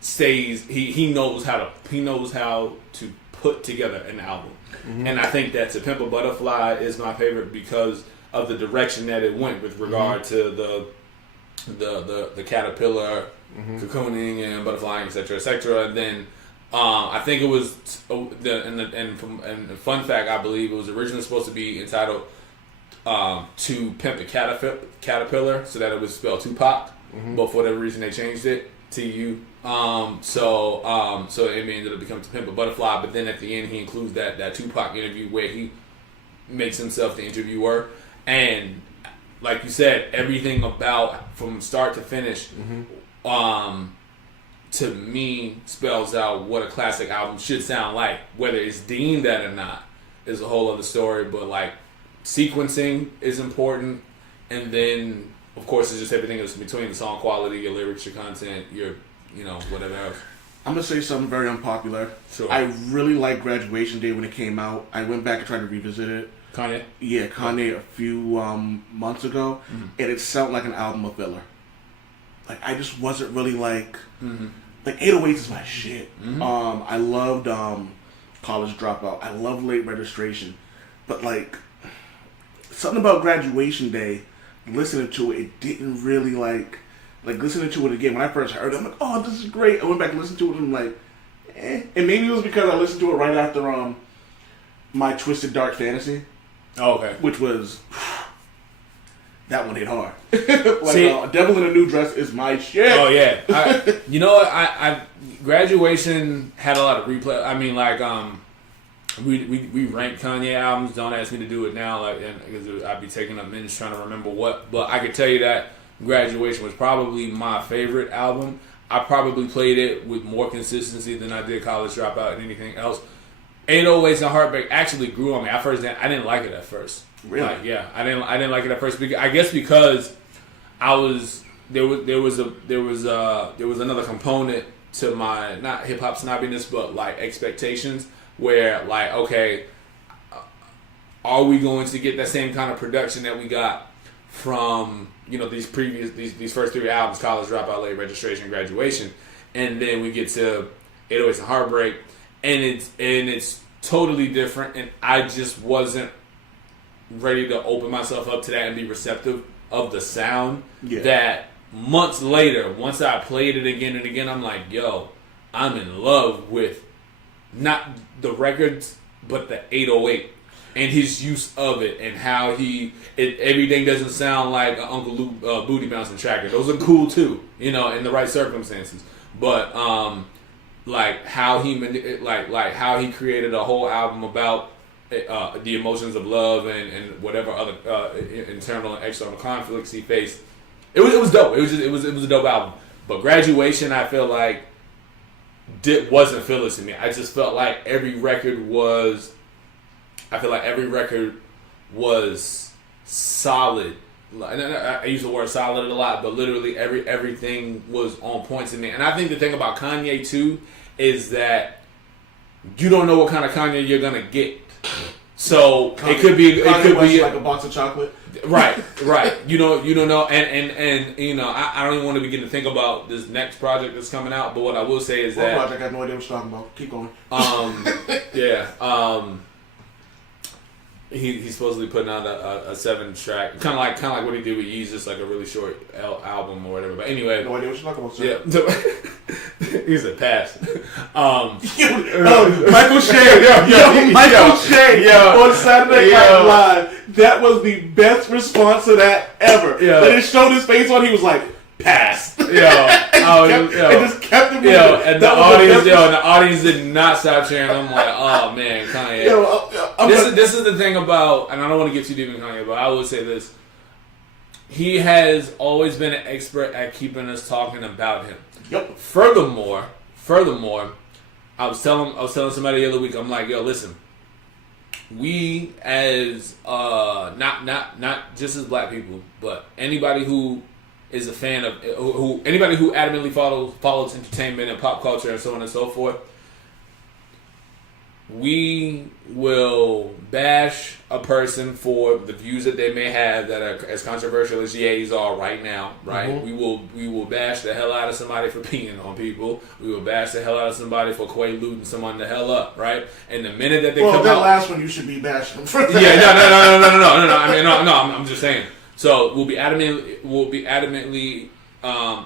stays. He knows how to put together an album, and I think that To Pimp a Butterfly is my favorite because of the direction that it went with regard to the caterpillar cocooning and butterflying, etc. And then I think it was and fun fact, I believe it was originally supposed to be entitled To Pimp a Caterpillar, so that it was spelled Tupac, but for whatever reason they changed it to so it ended up becoming To Pimp a Butterfly. But then at the end he includes that Tupac interview where he makes himself the interviewer, and like you said, everything about from start to finish to me spells out what a classic album should sound like. Whether it's deemed that or not is a whole other story, but like sequencing is important, and then of course it's just everything else in between: the song quality, your lyrics, your content, your whatever else. I'm gonna say something very unpopular. Sure. I really liked Graduation Day when it came out. I went back and tried to revisit it. Kanye? Yeah, Kanye a few months ago, and it sounded like an album of filler. Like I just wasn't really like 808s is my shit. I loved College Dropout. I love Late Registration, but like something about Graduation Day, listening to it didn't really like listening to it again. When I first heard it, I'm like, oh, this is great. I went back and listened to it, and I'm like, eh. And maybe it was because I listened to it right after My Twisted Dark Fantasy. Oh, okay. Which was that one hit hard. See, Devil in a New Dress is my shit. Oh yeah. I Graduation had a lot of replay. I mean, like we ranked Kanye albums. Don't ask me to do it now, because I'd be taking up minutes trying to remember what. But I could tell you that Graduation was probably my favorite album. I probably played it with more consistency than I did College Dropout and anything else. 808s and Heartbreak actually grew on me. I didn't like it at first. Really? I didn't like it at first. I guess because there was another component to my not hip hop snobbiness, but like expectations. Where like, okay, are we going to get that same kind of production that we got from these first three albums, College Dropout, Late Registration, Graduation, and then we get to 808s and Heartbreak, and it's totally different, and I just wasn't ready to open myself up to that and be receptive of the sound. Yeah. That months later, once I played it again and again, I'm like, yo, I'm in love with not the records, but the 808 and his use of it, and how everything doesn't sound like an Uncle Luke booty bouncing tracker. Those are cool too, in the right circumstances. But like how he how he created a whole album about the emotions of love and whatever other internal and external conflicts he faced. It was dope. It was a dope album. But Graduation, I feel like wasn't filler to me. I just felt like every record was solid. I use the word solid a lot, but literally everything was on point to me. And I think the thing about Kanye too is that you don't know what kind of Kanye you're gonna get. So Kanye, it could be like a box of chocolate. Right. You don't know, and you know, I don't even want to begin to think about this next project that's coming out. But what I will say is that project, I have no idea what you're talking about. Keep going. He's supposedly putting out a 7-track, kind of like what he did with Yeezus, like a really short album or whatever. But anyway, no idea what you're talking about, sir. Yeah, he's a pass. Michael Shea, Michael Shea on Saturday Night Live. That was the best response to that ever. Yeah. When it showed his face on, he was like, "Pass." And just kept it moving. And the audience did not stop cheering. I'm like, oh man, Kanye. This is the thing about, and I don't want to get too deep in Kanye, but I will say this: he has always been an expert at keeping us talking about him. Yep. Furthermore, I was telling somebody the other week, I'm like, yo, listen, we as not just as black people, but anybody who is a fan of anybody who adamantly follows entertainment and pop culture and so on and so forth, we will bash a person for the views that they may have that are as controversial as Ye's are right now, right? Mm-hmm. We will bash the hell out of somebody for peeing on people. We will bash the hell out of somebody for Quaaludes someone the hell up, right? And the minute that they come that out, last one you should be bashing them for. No. I mean, no. I'm just saying. So we'll be adamantly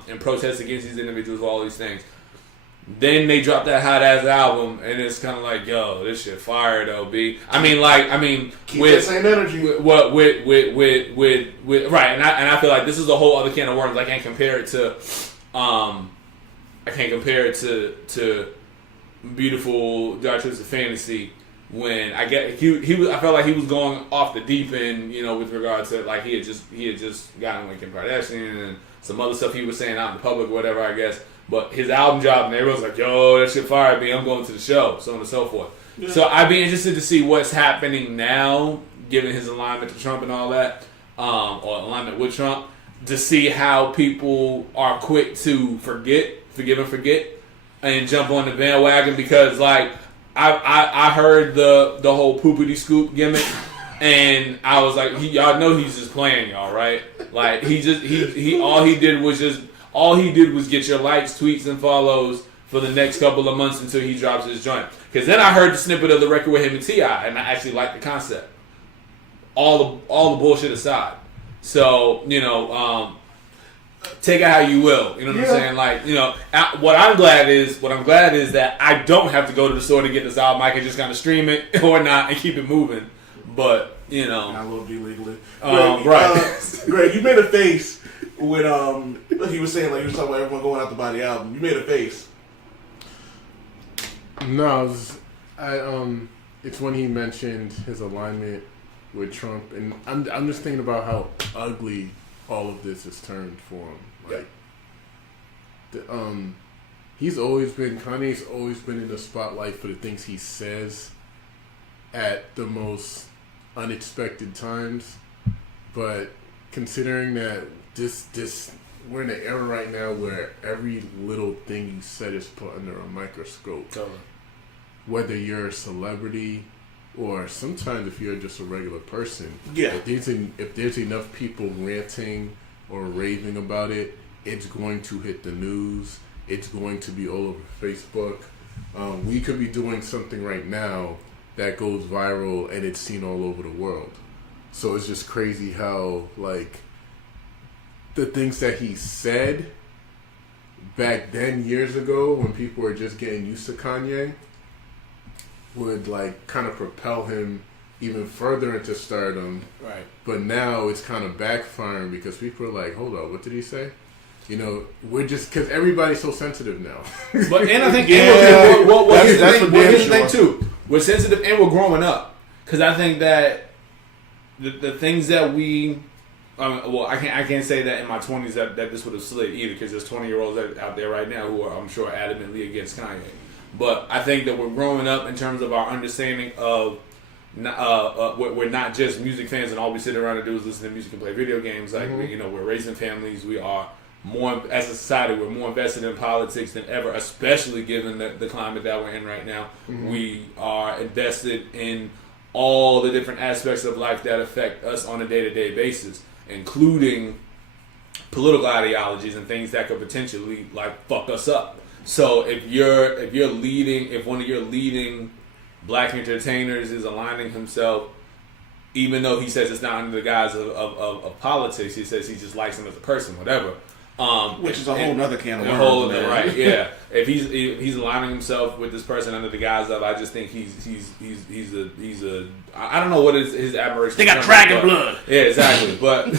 in protest against these individuals for all these things. Then they drop that hot ass album, and it's kind of like, yo, this shit fire though, B. Keep with that same energy. With right, and I feel like this is a whole other can of worms. I can't compare it to Beautiful Dark Twisted Fantasy. When I felt like he was going off the deep end, you know, with regard to like he had just gotten with Kim Kardashian and some other stuff he was saying out in the public, or whatever, I guess. But his album dropped and everyone's like, yo, that shit fire me, I'm going to the show, so on and so forth. Yeah. So I'd be interested to see what's happening now, given his alignment to Trump and all that, or alignment with Trump, to see how people are quick to forgive and forget, and jump on the bandwagon, because like I heard the whole poopity scoop gimmick, and I was like, y'all know he's just playing y'all, right? Like all he did was get your likes, tweets, and follows for the next couple of months until he drops his joint. Because then I heard the snippet of the record with him and T.I., and I actually liked the concept. All the bullshit aside. So, you know, take it how you will. You know what I'm saying? Like, you know, what I'm glad is that I don't have to go to the store to get this album. I can just kind of stream it or not and keep it moving. But, you know. I love illegally. Right. Greg, you made a face when he was saying, like, he was talking about everyone going out to buy the album. You made a face. No, it's when he mentioned his alignment with Trump, and I'm just thinking about how ugly all of this has turned for him. Like, Kanye's always been in the spotlight for the things he says at the most unexpected times, but considering that this we're in an era right now where every little thing you said is put under a microscope. Totally. Whether you're a celebrity or sometimes if you're just a regular person. Yeah. If there's enough people ranting or raving about it, it's going to hit the news. It's going to be all over Facebook. We could be doing something right now that goes viral and it's seen all over the world. So it's just crazy how, like, the things that he said back then, years ago, when people were just getting used to Kanye, would, like, kind of propel him even further into stardom. Right. But now it's kind of backfiring because people are like, hold on, what did he say? You know, we're just, because everybody's so sensitive now. But, and I think, here's the thing too. We're sensitive and we're growing up. Because I think that the things that we, I can't say that in my 20s that this would have slid either, because there's 20-year-olds out there right now who are, I'm sure, adamantly against Kanye. But I think that we're growing up in terms of our understanding of we're not just music fans and all we sit around and do is listen to music and play video games. Like, we're raising families. We are more as a society, we're more invested in politics than ever, especially given the climate that we're in right now. Mm-hmm. We are invested in all the different aspects of life that affect us on a day-to-day basis, including political ideologies and things that could potentially like fuck us up. So if one of your leading black entertainers is aligning himself, even though he says it's not under the guise of politics, he says he just likes him as a person, whatever. Which is a whole nother can of worms, man. Right? Yeah. If he's aligning himself with this person under the guise of, I just think he's a I don't know what his admiration. They got dragon blood. Yeah, exactly. But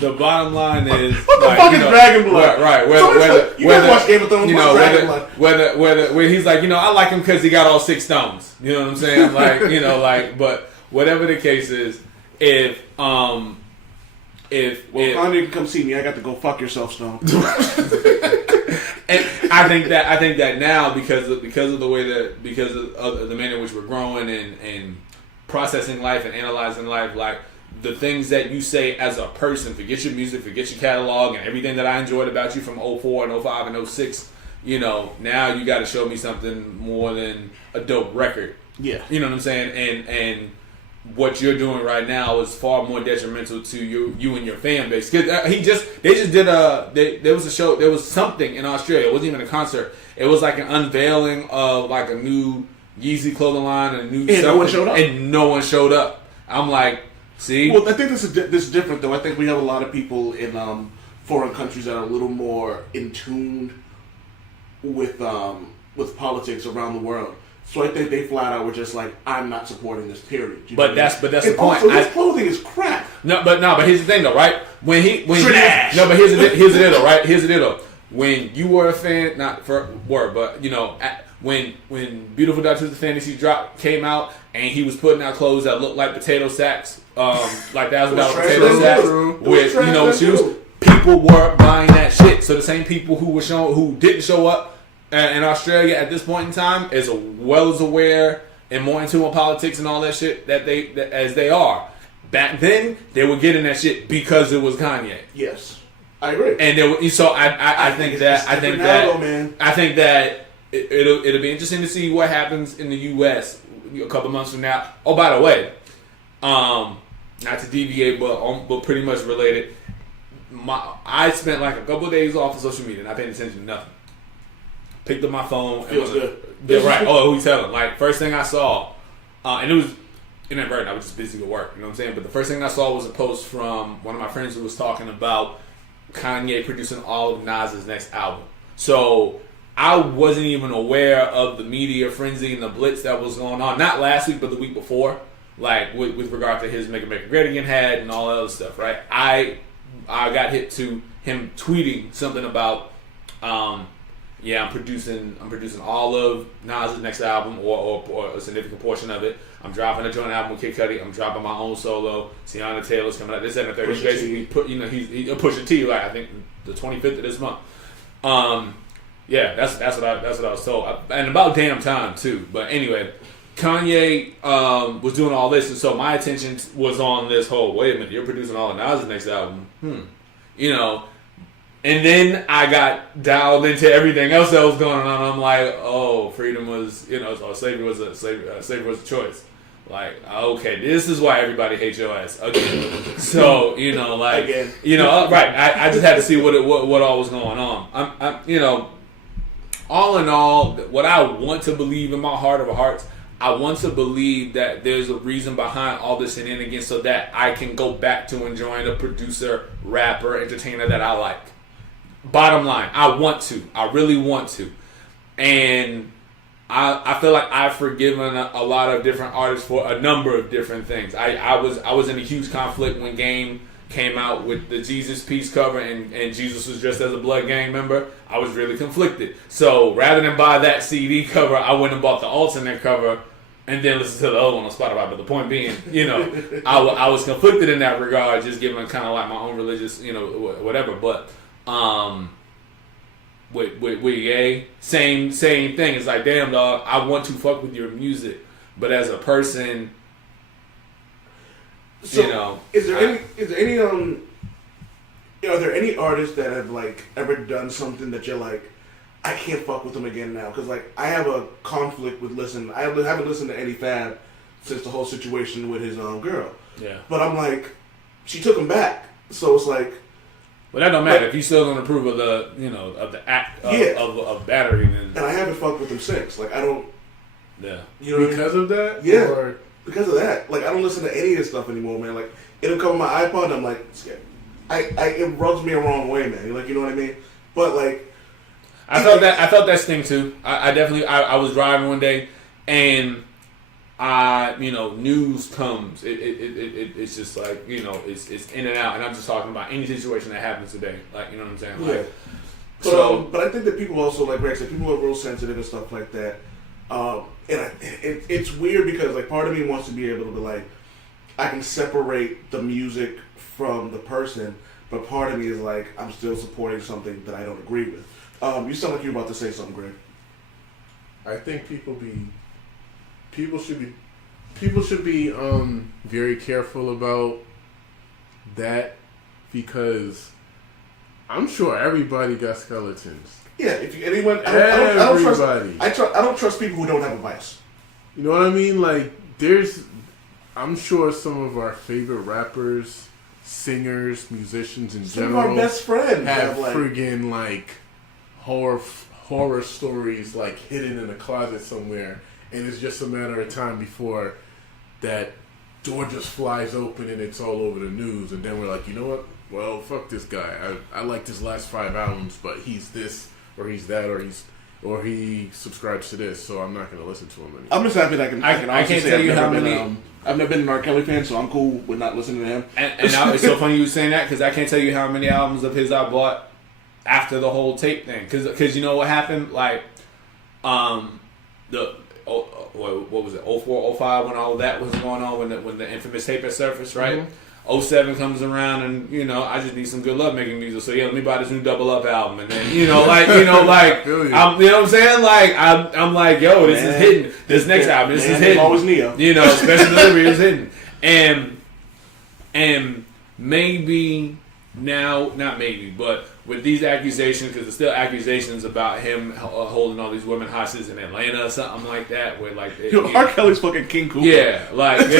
the bottom line is, what the fuck is dragon blood? Right. You gotta watch Game of Thrones. You know, whether he's like, I like him because he got all 6 stones. You know what I'm saying? Like, but whatever the case is, if Kanye can come see me, I got to go fuck yourself, Stone. And I think that now because of the way that of the manner in which we're growing and processing life and analyzing life, like the things that you say as a person, forget your music, forget your catalog and everything that I enjoyed about you from 04 and 05 and 06, now you got to show me something more than a dope record. Yeah. You know what I'm saying? And what you're doing right now is far more detrimental to you and your fan base. Cause there was a show, there was something in Australia. It wasn't even a concert. It was like an unveiling of like a new Yeezy clothing line, and a new no one showed up. And no one showed up. I'm like, see. Well, I think this is different though. I think we have a lot of people in foreign countries that are a little more in tune with politics around the world. So I think they flat out were just like, I'm not supporting this, period. But that's the point. Also, his clothing is crap. But here's the thing though, right? But here's the deal though, right? Here's the deal though. When you were a fan, not for word, but when Beautiful Dark Twisted Fantasy came out and he was putting out clothes that looked like potato sacks, like $1,000 potato sacks with shoes, people were buying that shit. So the same people who didn't show up in Australia at this point in time is well as aware and more in tune with politics and all that shit as they are. Back then, they were getting that shit because it was Kanye. Yes, I agree. And I think that it'll be interesting to see what happens in the U.S. a couple months from now. Oh, by the way, not to deviate, but pretty much related. I spent like a couple of days off of social media, not paying attention to nothing. Picked up my phone. Feels good. Yeah, right. Oh, who you telling? Like, first thing I saw, and it was inadvertent. I was just busy with work. You know what I'm saying? But the first thing I saw was a post from one of my friends who was talking about Kanye producing all of Nas's next album. So I wasn't even aware of the media frenzy and the blitz that was going on. Not last week, but the week before. Like, with regard to his Make America Great Again hat and all that other stuff, right? I got hit to him tweeting something about, I'm producing all of Nas' next album or a significant portion of it. I'm dropping a joint album with Kid Cudi. I'm dropping my own solo. Tiana Taylor's coming out. This and the third. He's basically he's Pusha T. Like, I think the 25th of this month. That's what I was told. And about damn time too. But anyway, Kanye was doing all this, and so my attention was on this whole. Wait a minute, you're producing all of Nas' next album. And then I got dialed into everything else that was going on. I'm like, oh, freedom was, slavery was a choice. Like, okay, this is why everybody hates your ass again. So, again. Right? I just had to see what all was going on. I'm all in all, what I want to believe in my heart of hearts, I want to believe that there's a reason behind all this shenanigans so that I can go back to enjoying a producer, rapper, entertainer that I like. Bottom line, I want to. I really want to. And I feel like I've forgiven a lot of different artists for a number of different things. I was in a huge conflict when Game came out with the Jesus Peace cover and Jesus was dressed as a Blood Gang member. I was really conflicted. So rather than buy that CD cover, I went and bought the alternate cover and then listen to the other one on Spotify. But the point being, I was conflicted in that regard, just given kind of like my own religious, whatever. But with Ye, same thing. It's like, damn dog, I want to fuck with your music, but as a person, so is there any are there any artists that have like ever done something that you're like, I can't fuck with them again now? Because like I have a conflict with listening. I haven't listened to any Fab since the whole situation with his girl. Yeah. But I'm like, she took him back, so it's like. But that don't matter if you still don't approve of the of the act of battery. Then and I haven't fucked with him since. Like I don't. Yeah. You know because of that. Yeah. Or? Because of that. Like I don't listen to any of this stuff anymore, man. Like it'll come on my iPod, and I'm like, it rubs me a wrong way, man. Like you know what I mean? But like. I felt that sting too. I definitely I was driving one day and news comes. It's just like it's in and out, and I'm just talking about any situation that happens today. Like you know what I'm saying? Like, yeah. But I think that people also like Greg said, people are real sensitive and stuff like that. And it's weird because like part of me wants to be able to be like, I can separate the music from the person, but part of me is like I'm still supporting something that I don't agree with. You sound like you're about to say something, Greg. I think people should be very careful about that because I'm sure everybody got skeletons. Yeah, I don't trust people who don't have a vice. You know what I mean? Like I'm sure some of our favorite rappers, singers, musicians in some general of our best friends have like friggin' like horror stories like hidden in a closet somewhere, and it's just a matter of time before that door just flies open and it's all over the news, and then we're like, you know what? Well, fuck this guy. I like his last 5 albums, but he's this or he's that or he subscribes to this, so I'm not going to listen to him anymore. I'm just happy that I can't tell you how many. I've never been an R. Kelly fan, so I'm cool with not listening to him. And now it's so funny you saying that because I can't tell you how many albums of his I bought after the whole tape thing, because you know what happened, like, what was it, 04, 05, when all that was going on, when the infamous tape had surfaced, right? Mm-hmm. 07 comes around, and I just need some good love making music, so yeah, let me buy this new Double Up album, and then I'm, you know what I'm saying, like I'm like, yo, this is hitting. This next album, this is hitting. Always Neo, special delivery is hitting, and maybe. Now, not maybe, but with these accusations, because there's still accusations about him holding all these women hostage in Atlanta or something like that, where like R. Kelly's fucking King Cooper. Yeah, right. And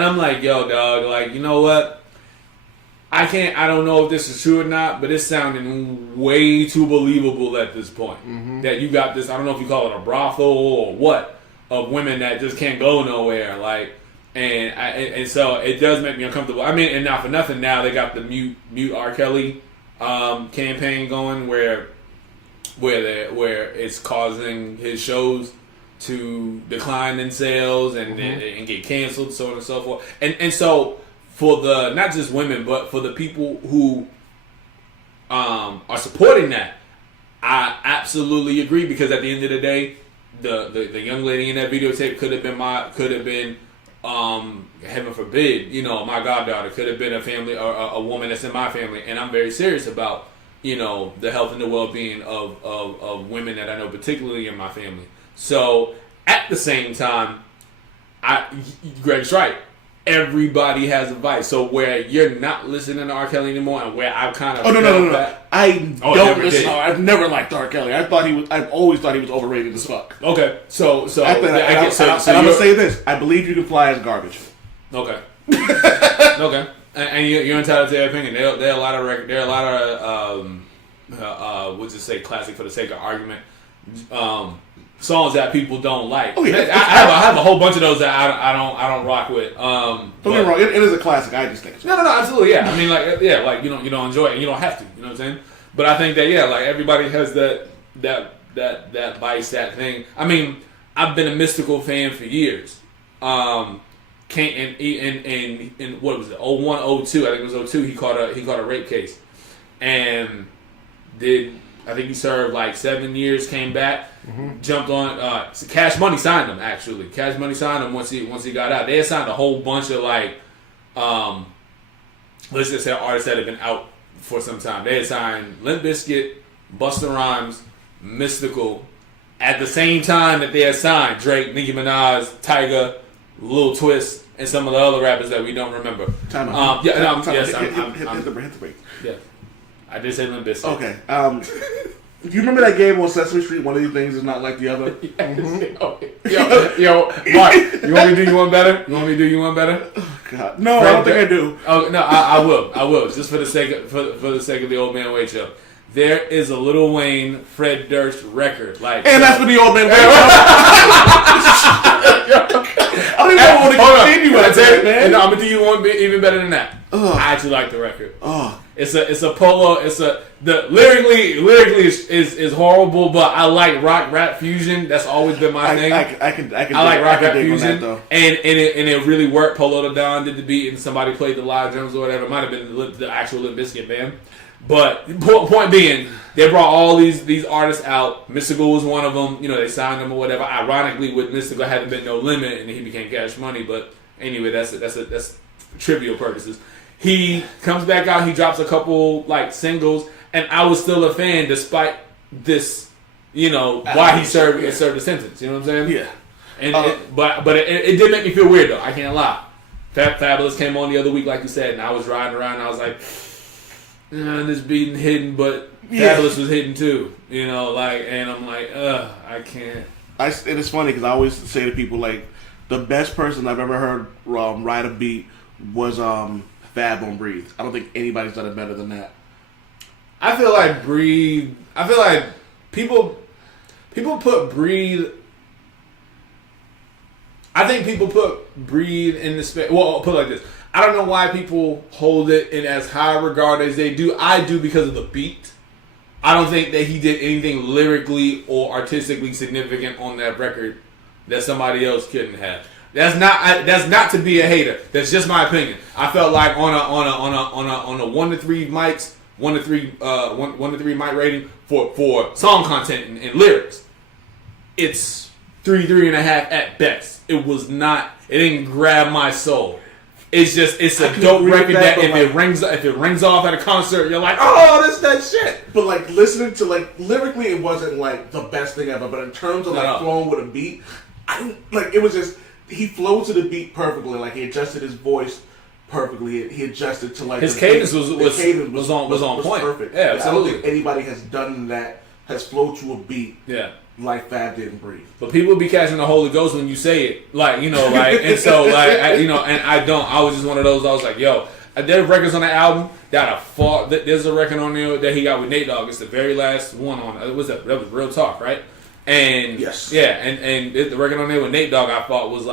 I'm like, yo, dog, like, you know what? I don't know if this is true or not, but it's sounding way too believable at this point. Mm-hmm. That you got this, I don't know if you call it a brothel or what, of women that just can't go nowhere, like. And so it does make me uncomfortable. I mean, and not for nothing, now they got the mute R. Kelly campaign going, where it's causing his shows to decline in sales and get canceled, so on and so forth. And so for the not just women, but for the people who are supporting that, I absolutely agree, because at the end of the day, the young lady in that videotape could have been heaven forbid, my goddaughter, could have been a family or a woman that's in my family, and I'm very serious about the health and the well-being of women that I know, particularly in my family. So at the same time, Greg's right. Everybody has a vice. So where you're not listening to R. Kelly anymore, and where I've kind of no. I don't listen. I've never liked R. Kelly. I've always thought he was overrated as fuck. Okay, so I'm gonna say this. I believe You Can Fly as garbage. Okay. Okay. And you're entitled to their opinion. There are a lot of what's it say, classic for the sake of argument, songs that people don't like. Oh, yeah. I have a whole bunch of those that I don't rock with. Don't get me wrong, it is a classic. I just think it's no, absolutely, yeah. I mean, like, yeah, like you don't enjoy it, and you don't have to. You know what I'm saying? But I think that like everybody has that vice, that thing. I mean, I've been a Mystical fan for years. In what was it, 01, 02, I think it was 02, he caught a rape case, and I think he served like 7 years, came back, jumped on. Cash Money signed him, actually. Cash Money signed him once he got out. They had signed a whole bunch of like, let's just say artists that have been out for some time. They had signed Limp Bizkit, Busta Rhymes, Mystical, at the same time that they had signed Drake, Nicki Minaj, Tyga, Lil Twist, and some of the other rappers that we don't remember. Time out. Hit the break. Yeah, I did say Limp Bizkit. Okay. Do you remember that game on Sesame Street? One of these things is not like the other. Yo, Mark, you want me to do you one better? Oh, God. No, I don't think I do. Oh no, I will. Just for the sake of the old man Wade show. There is a Lil Wayne Fred Durst record, like, and that's for the old man Wade show. I don't even want to continue with that, man. No, I'm gonna do you one even better than that. I actually like the record. It's a polo. Lyrically is horrible, but I like rock rap fusion. That's always been my thing. I like rock rap fusion, and it really worked. Polo the Don did the beat, and somebody played the live drums or whatever. It might have been the actual Limp Bizkit band. But point being, they brought all these artists out. Mystical was one of them. You know, they signed them or whatever. Ironically, with Mystical hadn't been No Limit, and he became Cash Money. But anyway, that's trivial purposes. He comes back out. He drops a couple like singles, and I was still a fan despite this. You know why he served a sentence. You know what I'm saying? Yeah. And it did make me feel weird though. I can't lie. Fabulous came on the other week, like you said, and I was riding around. And I was like, this beating hidden, but Fabulous was hidden too. You know, like, and I'm like, I can't. And it's funny because I always say to people like, the best person I've ever heard ride a beat was Fab on Breathe. I don't think anybody's done it better than that. I feel like Breathe. I feel like people put Breathe. I think people put Breathe in the space. Well, I'll put it like this. I don't know why people hold it in as high regard as they do. I do because of the beat. I don't think that he did anything lyrically or artistically significant on that record that somebody else couldn't have. That's not to be a hater. That's just my opinion. I felt like on a 1 to 3 mics, 1 to 3 mic rating for song content and lyrics, it's 3.5 at best. It was not. It didn't grab my soul. It's a dope record that if it rings off at a concert, you're like, oh, this that shit. But like listening to like lyrically, it wasn't like the best thing ever. But in terms of like flowing with a beat, it was just he flowed to the beat perfectly. Like he adjusted his voice perfectly. He adjusted to like his cadence was on point. Perfect. Yeah, absolutely. I don't think anybody has done that. Has flowed to a beat. Yeah. Like Fab didn't Breathe. But people be catching the Holy Ghost when you say it. Like, you know, like, and so, like, and I don't. I was just one of those, I was like, yo, there are records on the album that I fought. There's a record on there that he got with Nate Dogg. It's the very last one on it. That was Real Talk, right? And, yes. Yeah, and the record on there with Nate Dogg I thought was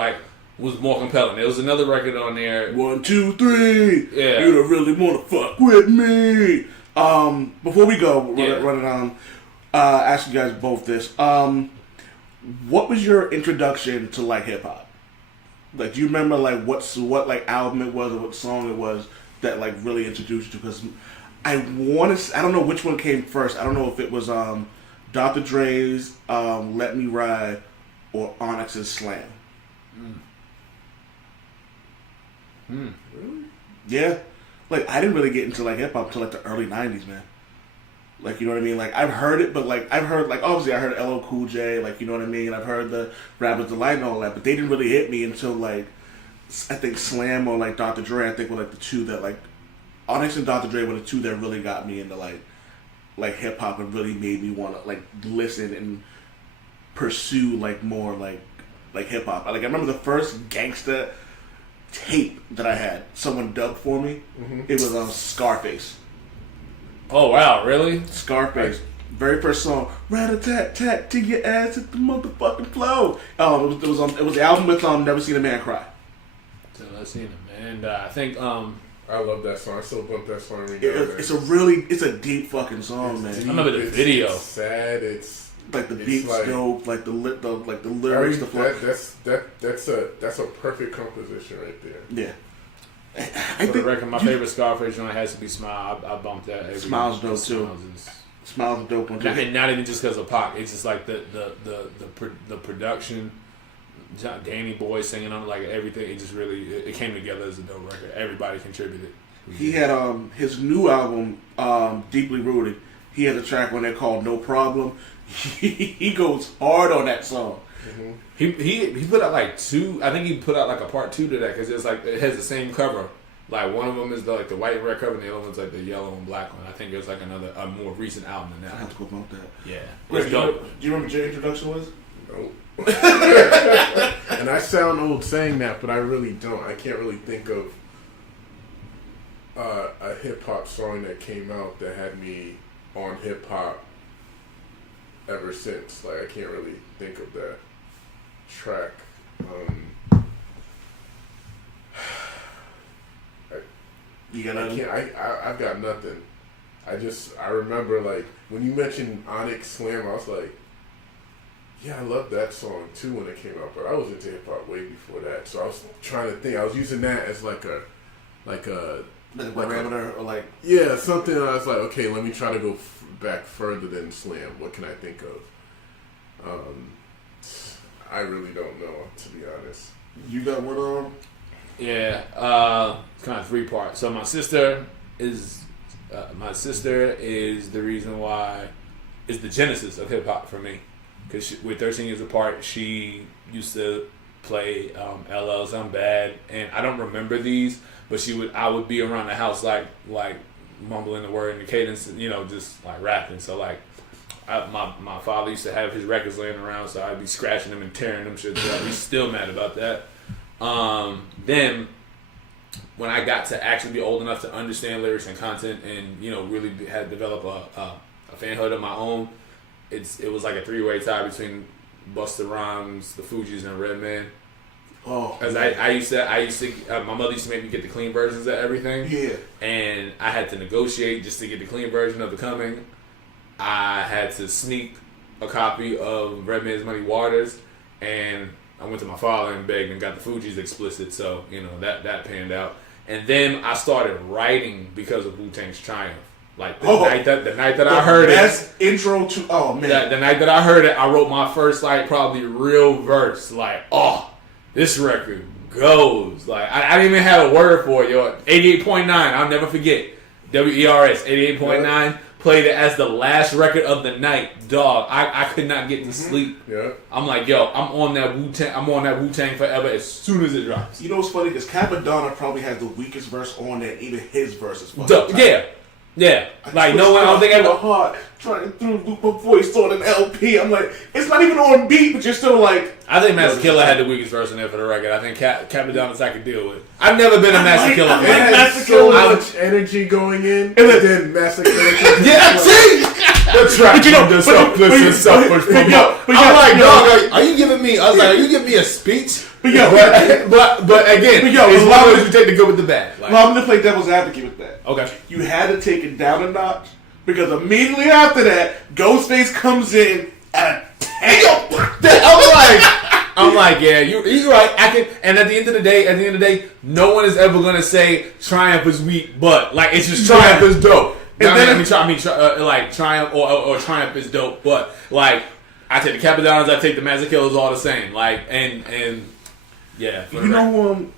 more compelling. There was another record on there. 1, 2, 3. Yeah. You don't really want to fuck with me. Before we go, running on. Ask you guys both this. What was your introduction to like hip hop? Like, do you remember like what like album it was or what song it was that like really introduced you? Because I don't know which one came first. I don't know if it was Dr. Dre's "Let Me Ride" or Onyx's "Slam." Really? Yeah, like I didn't really get into like hip hop until like the early '90s, man. Like, you know what I mean? Like, I've heard it, but, like, obviously I heard LL Cool J, like, you know what I mean? I've heard the Rapper's Delight and all that, but they didn't really hit me until, like, I think Slam or, like, Dr. Dre, I think were, like, the two that, like, Onyx and Dr. Dre were the two that really got me into, like hip-hop and really made me want to, like, listen and pursue, like, more, like hip-hop. Like, I remember the first gangsta tape that I had, someone dubbed for me. Mm-hmm. It was Scarface. Oh wow, really? Scarface. Very first song. Rat-a-tat-tat to your ass at the motherfucking flow. It was the album with Never Seen a Man Cry. Never Seen a Man. I think I love that song. I still bump that song. It's a deep fucking song, man. I remember the video. It's sad. It's like the beat's like, dope. Like the lyrics. That's a perfect composition right there. Yeah. For the record, my favorite Scarface joint has to be Smile. I bumped that. Smile's dope too. Smile's a dope one too. And not even just because of Pac. It's just like the production. Danny Boy singing on it, like everything. It just really it came together as a dope record. Everybody contributed. He had his new album, Deeply Rooted. He has a track on there called No Problem. He goes hard on that song. He put out like 2. I think he put out like a part 2 to that because it's like it has the same cover. Like one of them is the white and red cover, and the other one's like the yellow and black one. I think it's like a more recent album than that. I have to go bump that. Yeah. Wait, do you remember what your introduction was? Nope. And I sound old saying that, but I really don't. I can't really think of a hip hop song that came out that had me on hip hop ever since. Like I can't really think of that track. You got I can't. I've got nothing. I remember like when you mentioned Onyx Slam, I was like, yeah, I love that song too when it came out. But I was into hip hop way before that, so I was trying to think. I was using that as like a parameter or like something. I was like, okay, let me try to go back further than Slam. What can I think of? I really don't know, to be honest. You got one on? Yeah, it's kind of 3 parts. So my sister is the reason why is the genesis of hip hop for me. Because we're 13 years apart. She used to play LL's I'm Bad, and I don't remember these, but I would be around the house like mumbling the word in the cadence, just like rapping. So like my father used to have his records laying around, so I'd be scratching them and tearing them shit up. He's still mad about that. Then when I got to actually be old enough to understand lyrics and content and really had developed a fanhood of my own, it was like a 3-way tie between Busta Rhymes, the Fugees, and Redman. Oh, because I used to my mother used to make me get the clean versions of everything. Yeah, and I had to negotiate just to get the clean version of The Coming. I had to sneak a copy of Redman's Muddy Waters, and I went to my father and begged and got the Fugees explicit, so that panned out. And then I started writing because of Wu-Tang's Triumph. Like the night that I heard it, intro to the night that I heard it, I wrote my first probably real verse. Like, this record goes. Like I didn't even have a word for it, yo. 88.9, I'll never forget. WERS 88.9. Played it as the last record of the night, dog. I could not get to sleep. Yeah. I'm like, yo, I'm on that Wu-Tang forever as soon as it drops. You know what's funny? Because Capadonna probably has the weakest verse on there. Even his verse is funny. Yeah. Like no one, I don't think ever. Hard trying to loop my voice on an LP. I'm like, it's not even on beat, but you're still like. I think Master Killer had the weakest verse in there for the record. I think Capadonna's I could deal with. I've never been a Master Killer fan. Master Killer, so much energy going in, and then Master Killer. Yeah, see. The track, the selfless from I'm like, dog, are you giving me? I was like, are you giving me a speech? But again, as long as you take the good with the bad. Well, I'm gonna play devil's advocate with that. Okay. You had to take it down a notch because immediately after that, Ghostface comes in at a 10. I'm like, yeah, you're right. And at the end of the day, no one is ever gonna say Triumph is weak, but like it's just Triumph is dope. Triumph or Triumph is dope, but like I take the Capadonnas, I take the Master Killers, all the same. Like and yeah.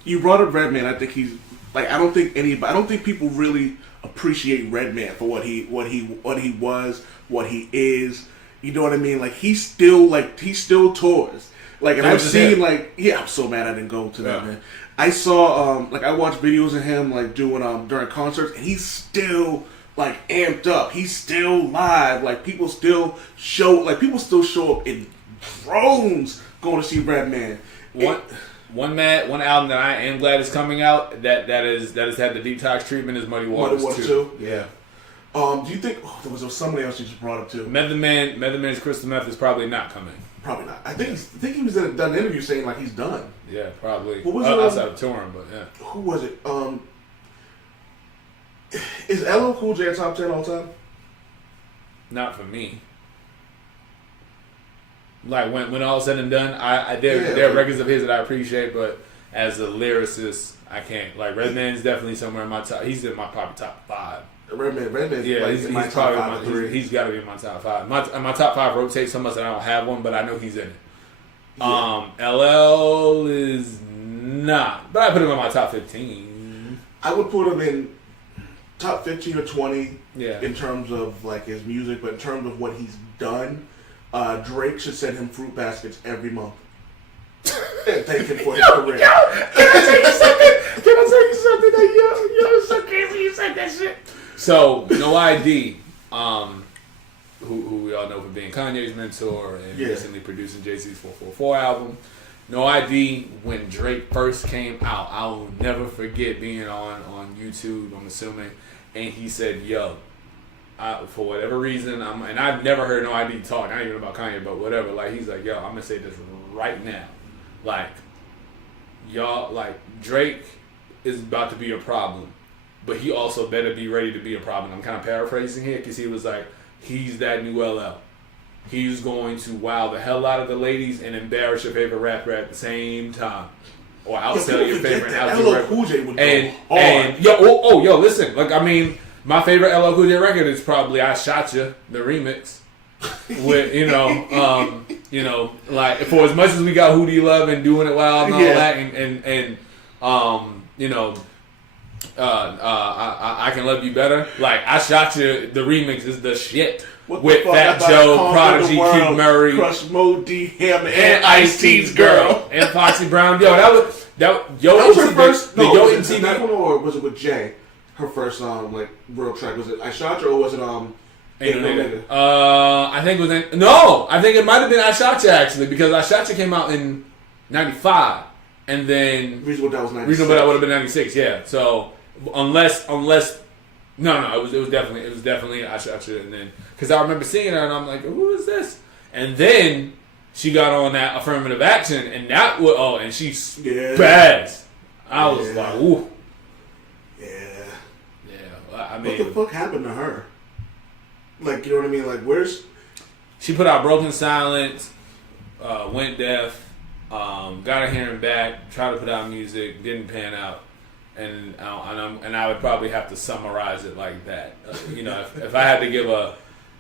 You brought up Redman. I think he's like I don't think people really appreciate Redman for what he was, what he is. You know what I mean? Like he still tours. Like and I've seen I'm so mad I didn't go to that, man. I saw I watched videos of him like doing during concerts, and he's still like amped up. He's still live. Like people still show up in drones going to see Redman. One album that I am glad is coming out that has had the detox treatment is Muddy Waters 2. Yeah. Do you think there was somebody else you just brought up too? Method Man's Crystal Meth is probably not coming. Probably not. I think he was done an interview saying like he's done. Yeah, probably. What was outside of touring, but yeah. Who was it? Is LL Cool J a top 10 all time? Not for me. Like when all said and done, there are records of his that I appreciate, but as a lyricist, I can't. Like Redman's definitely somewhere in my top. He's in my probably top 5. Redman. Yeah, he's in my top 5 or 3. He's got to be in my top 5. My top 5 rotates so much that I don't have one, but I know he's in it. Yeah. LL is not, but I put him in my top 15. I would put him in top 15 or 20 in terms of like his music, but in terms of what he's done, Drake should send him fruit baskets every month. And thank him for his career. Can I tell you something? Yo, it's so crazy you said that shit. So, No ID, who we all know for being Kanye's mentor and recently producing Jay-Z's 444 album. No ID, when Drake first came out, I will never forget being on YouTube, I'm assuming, and he said, yo, for whatever reason, and I've never heard No ID talk, not even about Kanye, but whatever, like, he's like, yo, I'm gonna say this right now. Like, y'all, like, Drake is about to be a problem, but he also better be ready to be a problem. I'm kind of paraphrasing here, because he was like, he's that new LL. He's going to wow the hell out of the ladies and embarrass your favorite rapper at the same time, or outsell your favorite LL Cool J would go hard. And yo, listen, like, I mean, my favorite LL Cool J record is probably "I Shot Ya," the remix. With like, for as much as we got "Who Do You Love" and "Doing It Wild" and all that, and I Can Love You Better. Like, "I Shot You," the remix is the shit. With Fat Joe, Prodigy, Keith Murray, Crush Mo D, him, and Ice-T's girl, and Foxy Brown. Yo, that was her first. No, Yo was it that one or was it with Jay? Her first like real track, was it "I Shot You" or was it Ain't No Nigga? I think it was no. I think it might have been "I Shot You" actually, because "I Shot You" came out in '95, and then Reasonable Doubt was '96. Reasonable Doubt would have been '96. Yeah. So unless no, it was definitely "I Shot You," and then because I remember seeing her and I'm like, who is this? And then she got on that Affirmative Action, and that was and she's bad. I was like, ooh. Yeah. I mean, what the fuck happened to her? Like, you know what I mean? Like, where's... She put out Broken Silence, went deaf, got her hearing back, tried to put out music, didn't pan out. And I would probably have to summarize it like that. If I had to give a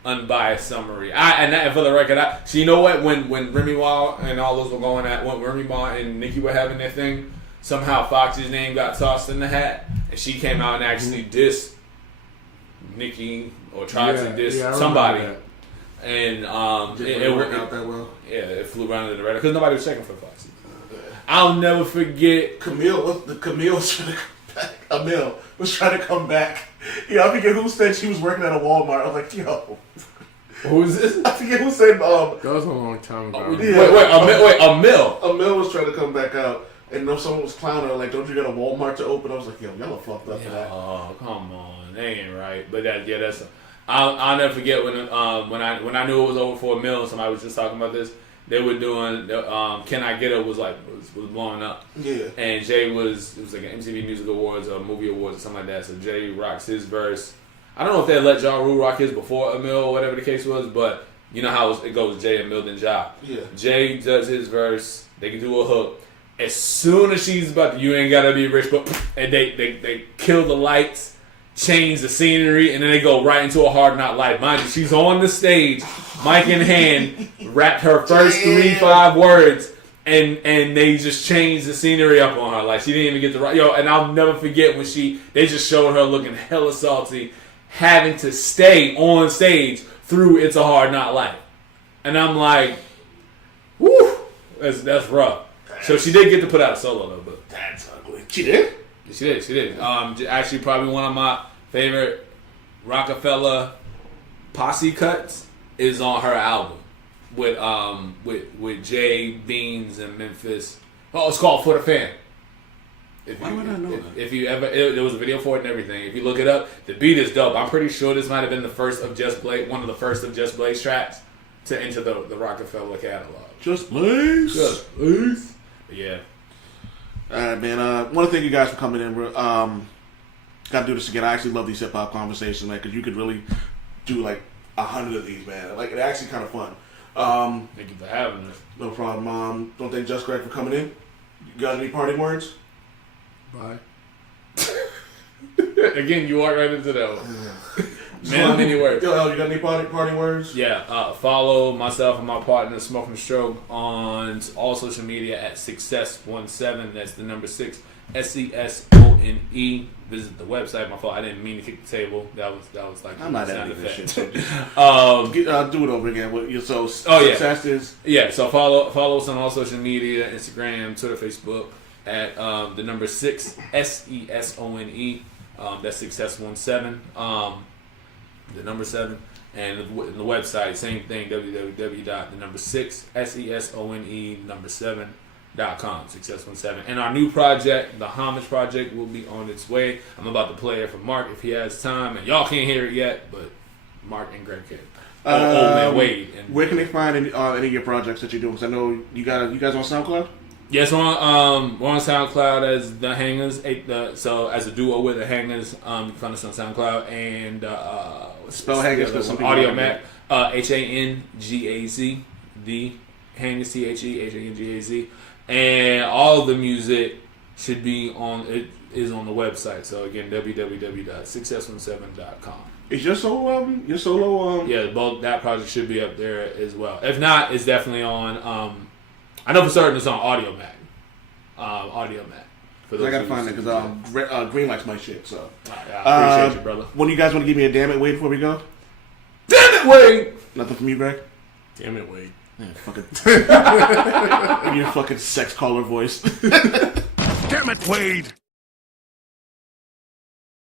unbiased summary. And for the record, so you know what? When Remy Ma and all those were going at, when Remy Ma and Nicki were having their thing, somehow Foxy's name got tossed in the hat, and she came out and actually dissed Nicki or tried to diss somebody. And it worked out that well. Yeah, it flew around under the radar because nobody was checking for Foxy. I'll never forget Camille was trying to come back. Camille was trying to come back. Yeah, I forget who said she was working at a Walmart. I was like, yo. Who is this? I forget who said that was a long time ago. Emil. Emil was trying to come back out, and someone was clowning her like, "Don't you got a Walmart to open?" I was like, "Yo, y'all are fucked up for that." Oh, come on, they ain't right. But that's. I'll never forget when I knew it was over for Emil. And somebody was just talking about this. They were doing "Can I Get Her" was blowing up. Yeah. And Jay it was like an MTV Music Awards or Movie Awards or something like that. So Jay rocks his verse. I don't know if they let Ja Rule rock his before Emil or whatever the case was, but you know how it goes: Jay, Emil, then Ja. Yeah. Jay does his verse. They can do a hook. As soon as she's about to, "You ain't gotta be rich," but and they kill the lights, change the scenery, and then they go right into a Hard Knock Life. Mind you, she's on the stage, mic in hand, rapped her first 3-5 words, and they just changed the scenery up on her. Like, she didn't even get the right. And I'll never forget when they just showed her looking hella salty, having to stay on stage through "It's a Hard Knock Life." And I'm like, whew, that's rough. So she did get to put out a solo though, but that's ugly. She did? She did. Actually, probably one of my favorite Rockefeller posse cuts is on her album with Jay, Beans, and Memphis. Oh, it's called "For the Fan." Why would I know that? If you ever, there was a video for it and everything. If you look it up, the beat is dope. I'm pretty sure this might have been one of the first of Just Blaze tracks to enter the Rockefeller catalog. Just Blaze. Yeah. All right, man. I want to thank you guys for coming in. Got to do this again. I actually love these hip hop conversations, man, because you could really do like 100 of these, man. Like, it's actually kind of fun. Thank you for having us. No problem. Don't thank Just Greg for coming in. You got any parting words? Bye. Again, you walk right into that one. Many words. Yo, you got any parting words? Yeah. Follow myself and my partner, Smoking Stroke, on all social media at Success17. That's the number 6, SESON. SuccessOne. Visit the website. My fault. I didn't mean to kick the table. That was like I'm not sound editing this shit. effect. So do it over again. Success is. Yeah, so follow us on all social media, Instagram, Twitter, Facebook, at the number 6 SESONE. That's Success17. The number 7. And the website, same thing, www.6SESONE7.com, Success17. And our new project, the Homage Project, will be on its way. I'm about to play it for Mark if he has time. And y'all can't hear it yet, but Mark and Greg can. Old Man Wade. And where can they find any of your projects that you're doing? Because I know you guys on SoundCloud? Yes, we're on SoundCloud as the Hangaz. So as a duo with the Hangaz, you can find us on SoundCloud and spell Hangaz for something. Audio Mac, Hangaz, the Hangaz, Thehangaz, and all the music should be on. It is on the website. So again, www.success17.com. Is your solo? Yeah, both that project should be up there as well. If not, it's definitely on. I know for certain it's on Audio Mac. Audio Mac. I gotta find it because Green likes my shit. So I appreciate you, brother. When you guys want to give me a damn it, Wade, before we go? Damn it, Wade! Nothing from you, Greg? Damn it, Wade. Yeah, fucking your fucking sex caller voice. Damn it, Wade.